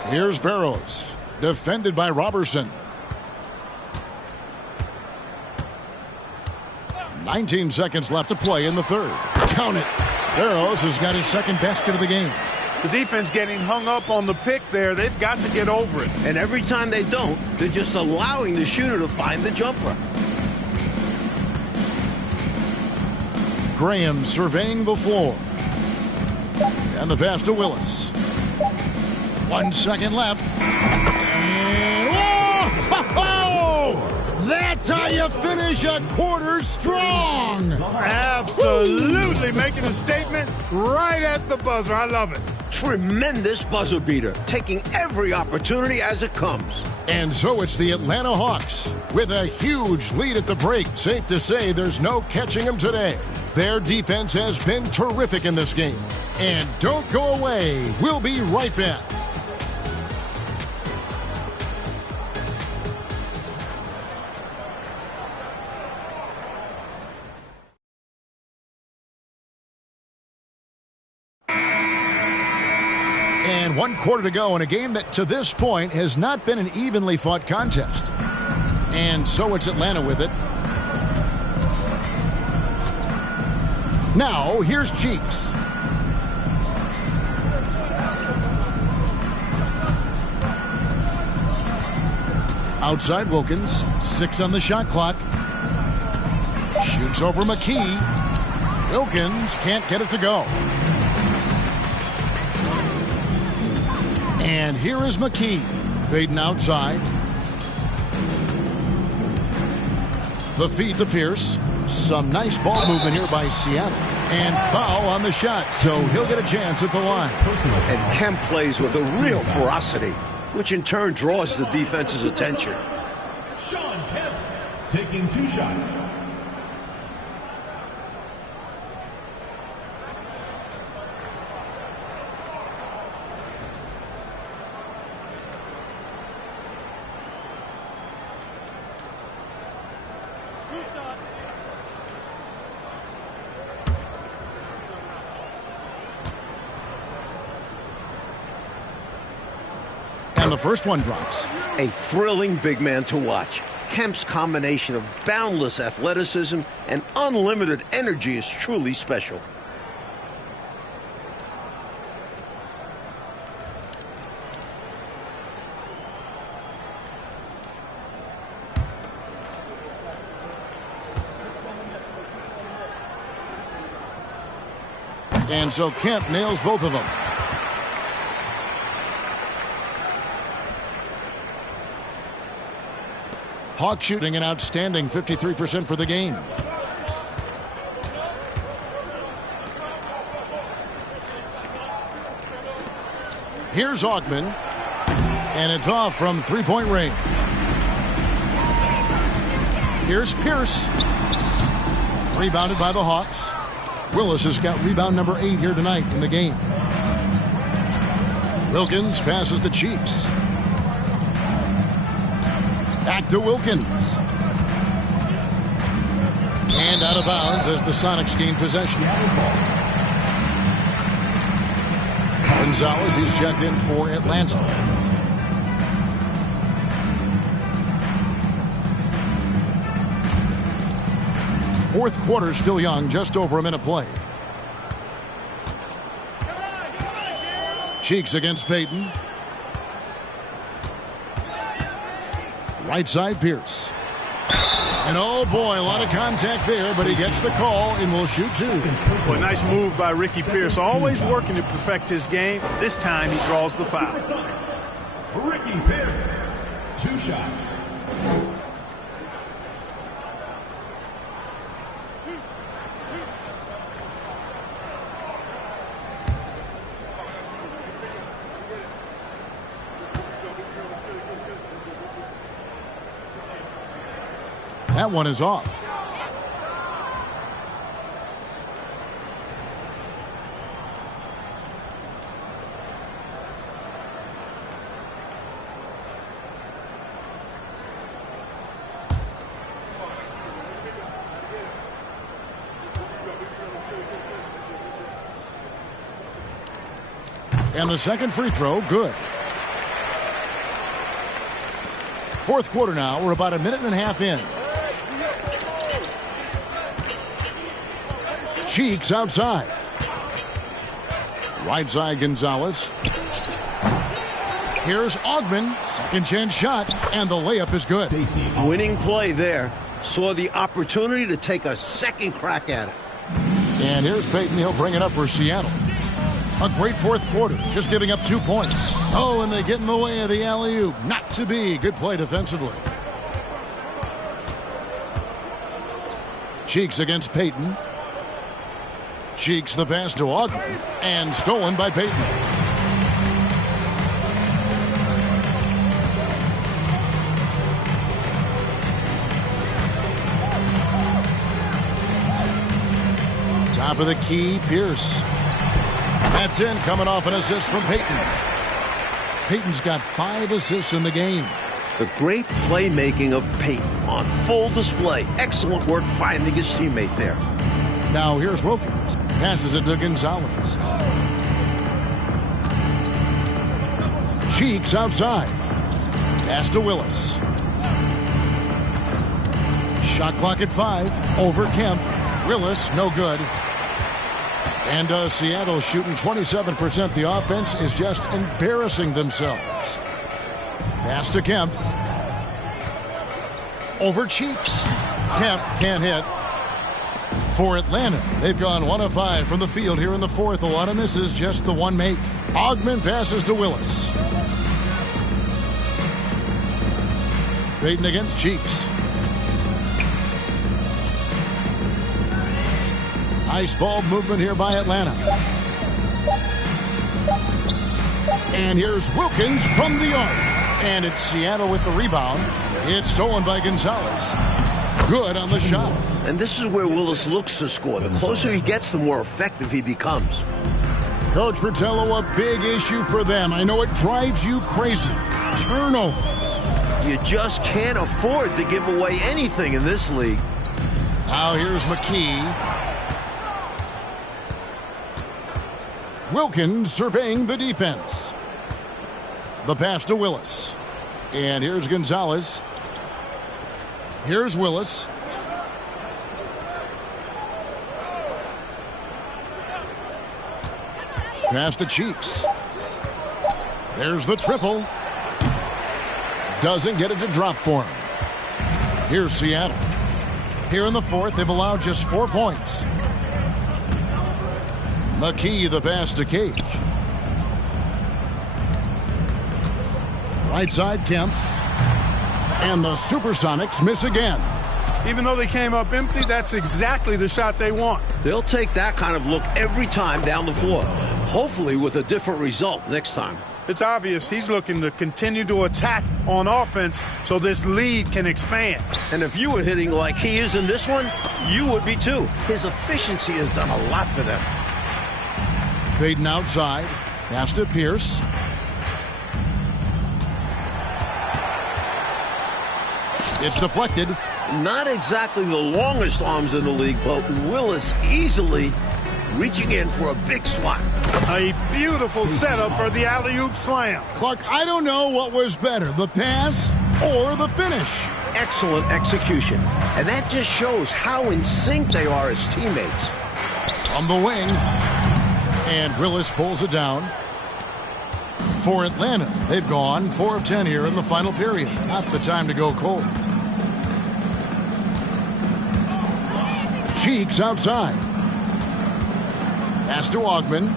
Here's Barrows, defended by Robertson. 19 seconds left to play in the third. Count it. Barrows has got his second basket of the game. The defense getting hung up on the pick there. They've got to get over it. And every time they don't, they're just allowing the shooter to find the jumper. Graham surveying the floor. And the pass to Willis. 1 second left. And oh! That's how you finish a quarter strong. Absolutely making a statement right at the buzzer. I love it. Tremendous buzzer beater, taking every opportunity as it comes. And so it's the Atlanta Hawks with a huge lead at the break. Safe to say there's no catching them today. Their defense has been terrific in this game. And don't go away. We'll be right back. And 1 quarter to go in a game that to this point has not been an evenly fought contest. And so it's Atlanta with it. Now here's Cheeks. Outside Wilkins, 6 on the shot clock. Shoots over McKee. Wilkins can't get it to go. And here is McKee, fading outside. The feed to Pierce. Some nice ball movement here by Seattle. And foul on the shot, so he'll get a chance at the line. And Kemp plays with a real ferocity, which in turn draws the defense's attention. Sean Kemp taking 2 shots. And the first one drops. A thrilling big man to watch. Kemp's combination of boundless athleticism and unlimited energy is truly special. And so Kemp nails both of them. Hawks shooting an outstanding 53% for the game. Here's Augman. And it's off from three-point range. Here's Pierce. Rebounded by the Hawks. Willis has got rebound number 8 here tonight in the game. Wilkins passes to Cheeks. Back to Wilkins. And out of bounds as the Sonics gain possession. Gonzalez, he's checked in for Atlanta. Fourth quarter still young, just over a minute play. Cheeks against Payton. Right side, Pierce. And oh boy, a lot of contact there, but he gets the call and will shoot 2. Boy, nice move by Ricky Pierce. Always working to perfect his game. This time he draws the foul. Supersonics, Ricky Pierce, 2 shots. That one is off. And the second free throw, good. Fourth quarter now. We're about a minute and a half in. Cheeks outside. Right side, Gonzalez. Here's Augman. Second chance shot, and the layup is good. Winning play there. Saw the opportunity to take a second crack at it. And here's Payton. He'll bring it up for Seattle. A great fourth quarter, just giving up 2 points. Oh, and they get in the way of the alley-oop. Not to be. Good play defensively. Cheeks against Payton. Cheeks the pass to Augman, and stolen by Payton. Top of the key, Pierce. That's in, coming off an assist from Payton. Payton's got 5 assists in the game. The great playmaking of Payton on full display. Excellent work finding his teammate there. Now here's Wilkins. Passes it to Gonzalez. Cheeks outside. Pass to Willis. Shot clock at 5. Over Kemp. Willis, no good. And Seattle shooting 27%. The offense is just embarrassing themselves. Pass to Kemp. Over Cheeks. Kemp can't hit. For Atlanta, they've gone 1 of 5 from the field here in the fourth. A lot of misses, just the one make. Augman passes to Willis. Payton against Cheeks. Nice ball movement here by Atlanta. And here's Wilkins from the arc. And it's Seattle with the rebound. It's stolen by Gonzalez. Good on the shot. And this is where Willis looks to score. The closer he gets, the more effective he becomes. Coach Fratello, a big issue for them. I know it drives you crazy. Turnovers. You just can't afford to give away anything in this league. Now here's McKee. Wilkins surveying the defense. The pass to Willis. And here's Gonzalez. Here's Willis. Pass to Cheeks. There's the triple. Doesn't get it to drop for him. Here's Seattle. Here in the fourth, they've allowed just 4 points. McKee the pass to Cage. Right side, Kemp. And the Supersonics miss again. Even though they came up empty, that's exactly the shot they want. They'll take that kind of look every time down the floor. Hopefully with a different result next time. It's obvious he's looking to continue to attack on offense so this lead can expand. And if you were hitting like he is in this one, you would be too. His efficiency has done a lot for them. Payton outside. Pass to Pierce. It's deflected. Not exactly the longest arms in the league, but Willis easily reaching in for a big swat. A beautiful setup for the alley-oop slam. Clark, I don't know what was better, the pass or the finish. Excellent execution. And that just shows how in sync they are as teammates. From the wing. And Willis pulls it down. For Atlanta, they've gone 4 of 10 here in the final period. Not the time to go cold. Cheeks outside. Pass to Augman.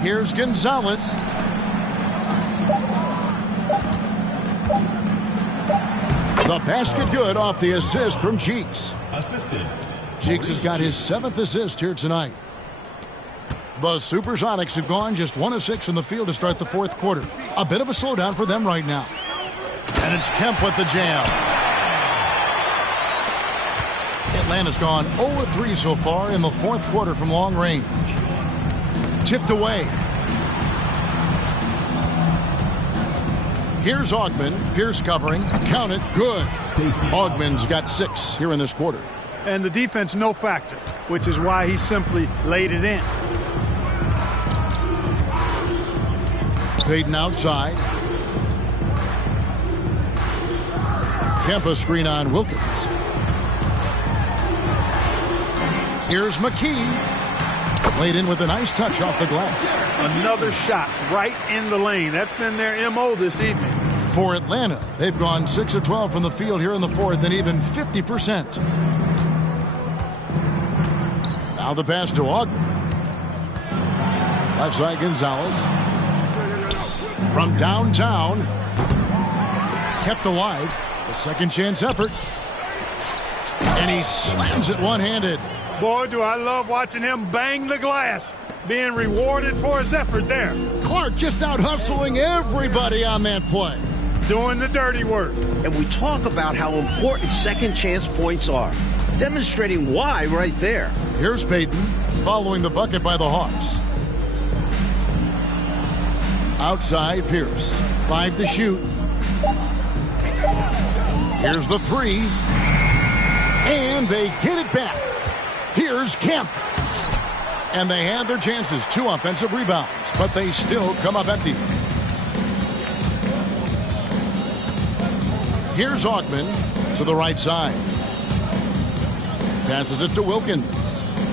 Here's Gonzalez. The basket good off the assist from Cheeks. Assistant. Cheeks has got his 7th assist here tonight. The Supersonics have gone just 1 of 6 in the field to start the fourth quarter. A bit of a slowdown for them right now. And it's Kemp with the jam. Atlanta's gone 0 of 3 so far in the fourth quarter from long range. Tipped away. Here's Augman. Pierce covering. Count it. Good. Augman's got 6 here in this quarter. And the defense no factor, which is why he simply laid it in. Payton outside. Kempa screen on Wilkins. Here's McKee. Laid in with a nice touch off the glass. Another shot right in the lane. That's been their MO this evening. For Atlanta, they've gone 6 of 12 from the field here in the fourth and even 50%. Now the pass to Ogden. Left side Gonzalez. From downtown. Kept alive. A second chance effort. And he slams it one-handed. Boy, do I love watching him bang the glass. Being rewarded for his effort there. Clark just out hustling everybody on that play. Doing the dirty work. And we talk about how important second chance points are. Demonstrating why right there. Here's Payton following the bucket by the Hawks. Outside Pierce. 5 to shoot. Here's the 3. And they get it back. Here's Kemp. And they had their chances. 2 offensive rebounds. But they still come up empty. Here's Augman to the right side. Passes it to Wilkins.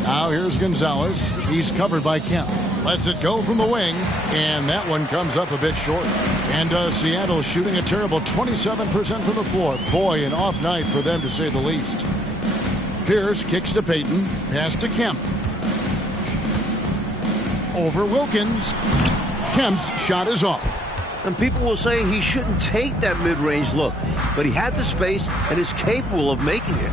Now here's Gonzalez. He's covered by Kemp. Lets it go from the wing. And that one comes up a bit short. And Seattle shooting a terrible 27% from the floor. Boy, an off night for them to say the least. Pierce kicks to Payton. Pass to Kemp. Over Wilkins. Kemp's shot is off. And people will say he shouldn't take that mid-range look. But he had the space and is capable of making it.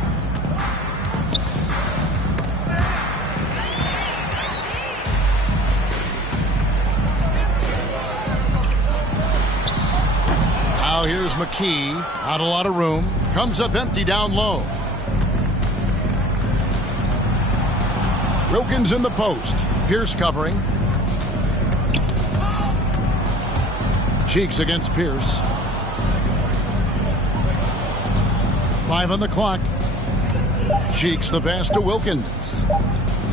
Now here's McKee. Not a lot of room. Comes up empty down low. Wilkins in the post. Pierce covering. Cheeks against Pierce. 5 on the clock. Cheeks the pass to Wilkins.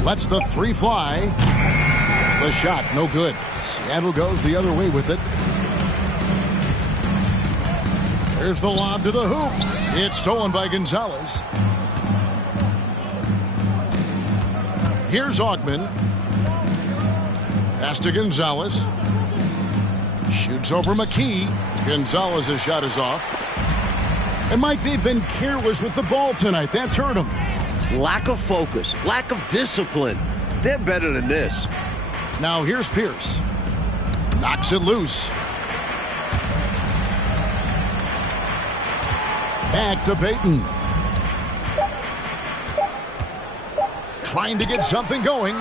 Lets the 3 fly. The shot no good. Seattle goes the other way with it. There's the lob to the hoop. It's stolen by Gonzalez. Here's Augman. Pass to Gonzalez. Shoots over McKee. Gonzalez's shot is off. And Mike, they've been careless with the ball tonight. That's hurt them. Lack of focus. Lack of discipline. They're better than this. Now here's Pierce. Knocks it loose. Back to Payton. Trying to get something going.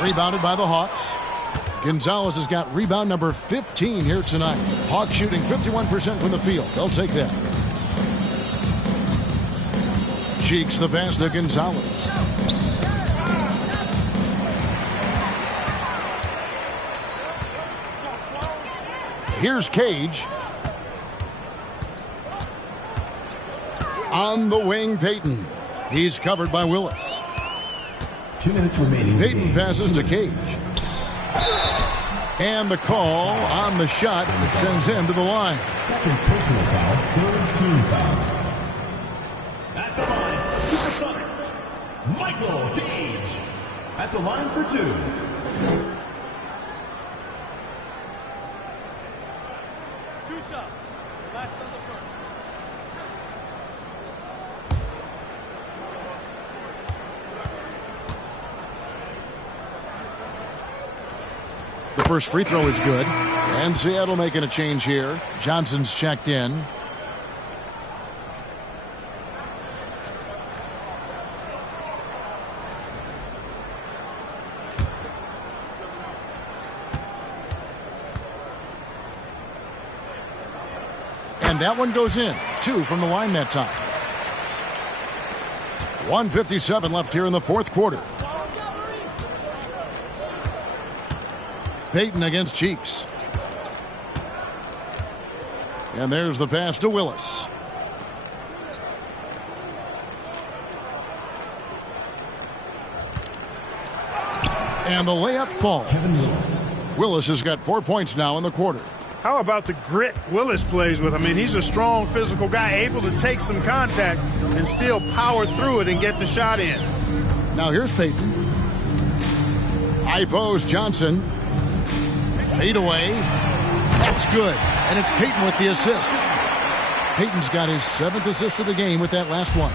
Rebounded by the Hawks. Gonzalez has got rebound number 15 here tonight. Hawks shooting 51% from the field. They'll take that. Cheeks the pass to Gonzalez. Here's Cage. On the wing, Payton. He's covered by Willis. 2 minutes remaining. Payton passes to Cage. And the call on the shot that sends him to the line. Second personal foul, third team foul. At the line, Supersonics, Michael Cage. At the line for 2. Two shots. Last on the first. The first free throw is good. And Seattle making a change here. Johnson's checked in. And that one goes in. 2 from the line that time. 1:57 left here in the fourth quarter. Payton against Cheeks. And there's the pass to Willis. And the layup falls. Kevin Willis. Willis has got 4 points now in the quarter. How about the grit Willis plays with? I mean, he's a strong physical guy, able to take some contact and still power through it and get the shot in. Now here's Peyton. High post Johnson. Fade away. That's good. And it's Peyton with the assist. Peyton's got his 7th assist of the game with that last one.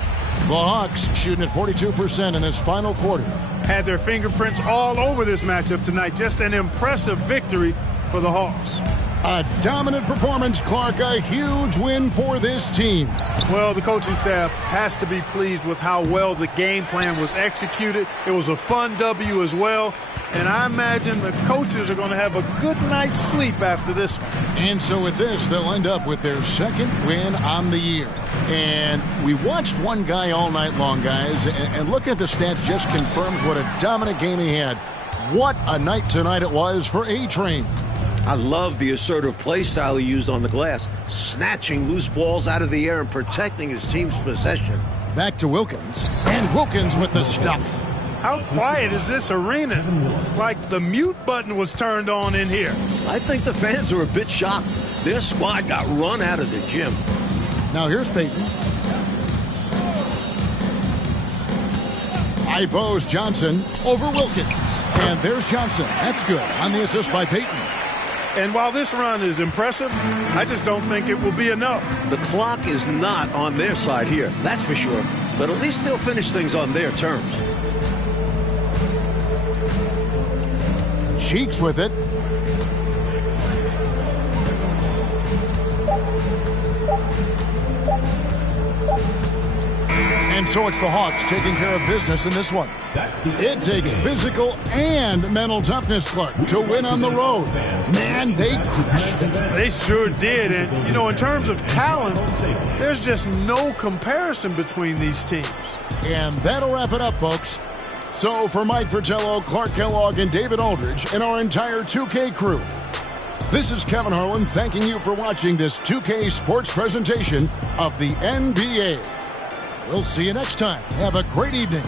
The Hawks shooting at 42% in this final quarter. Had their fingerprints all over this matchup tonight. Just an impressive victory for the Hawks. A dominant performance, Clark. A huge win for this team. Well, the coaching staff has to be pleased with how well the game plan was executed. It was a fun W as well. And I imagine the coaches are going to have a good night's sleep after this one. And so with this, they'll end up with their 2nd win on the year. And we watched one guy all night long, guys. And looking at the stats just confirms what a dominant game he had. What a night tonight it was for A-Train. I love the assertive play style he used on the glass, snatching loose balls out of the air and protecting his team's possession. Back to Wilkins. And Wilkins with the stuff. How quiet is this arena? It's like the mute button was turned on in here. I think the fans are a bit shocked. Their squad got run out of the gym. Now here's Peyton. High post Johnson over Wilkins. And there's Johnson. That's good on the assist by Peyton. And while this run is impressive, I just don't think it will be enough. The clock is not on their side here, that's for sure. But at least they'll finish things on their terms. Cheeks with it. And so it's the Hawks taking care of business in this one. It takes physical and mental toughness, Clark, to win on the road. Man, they crushed it. They sure did. And, you know, in terms of talent, there's just no comparison between these teams. And that'll wrap it up, folks. So for Mike Fratello, Clark Kellogg, and David Aldridge, and our entire 2K crew, this is Kevin Harlan thanking you for watching this 2K Sports presentation of the NBA. We'll see you next time. Have a great evening.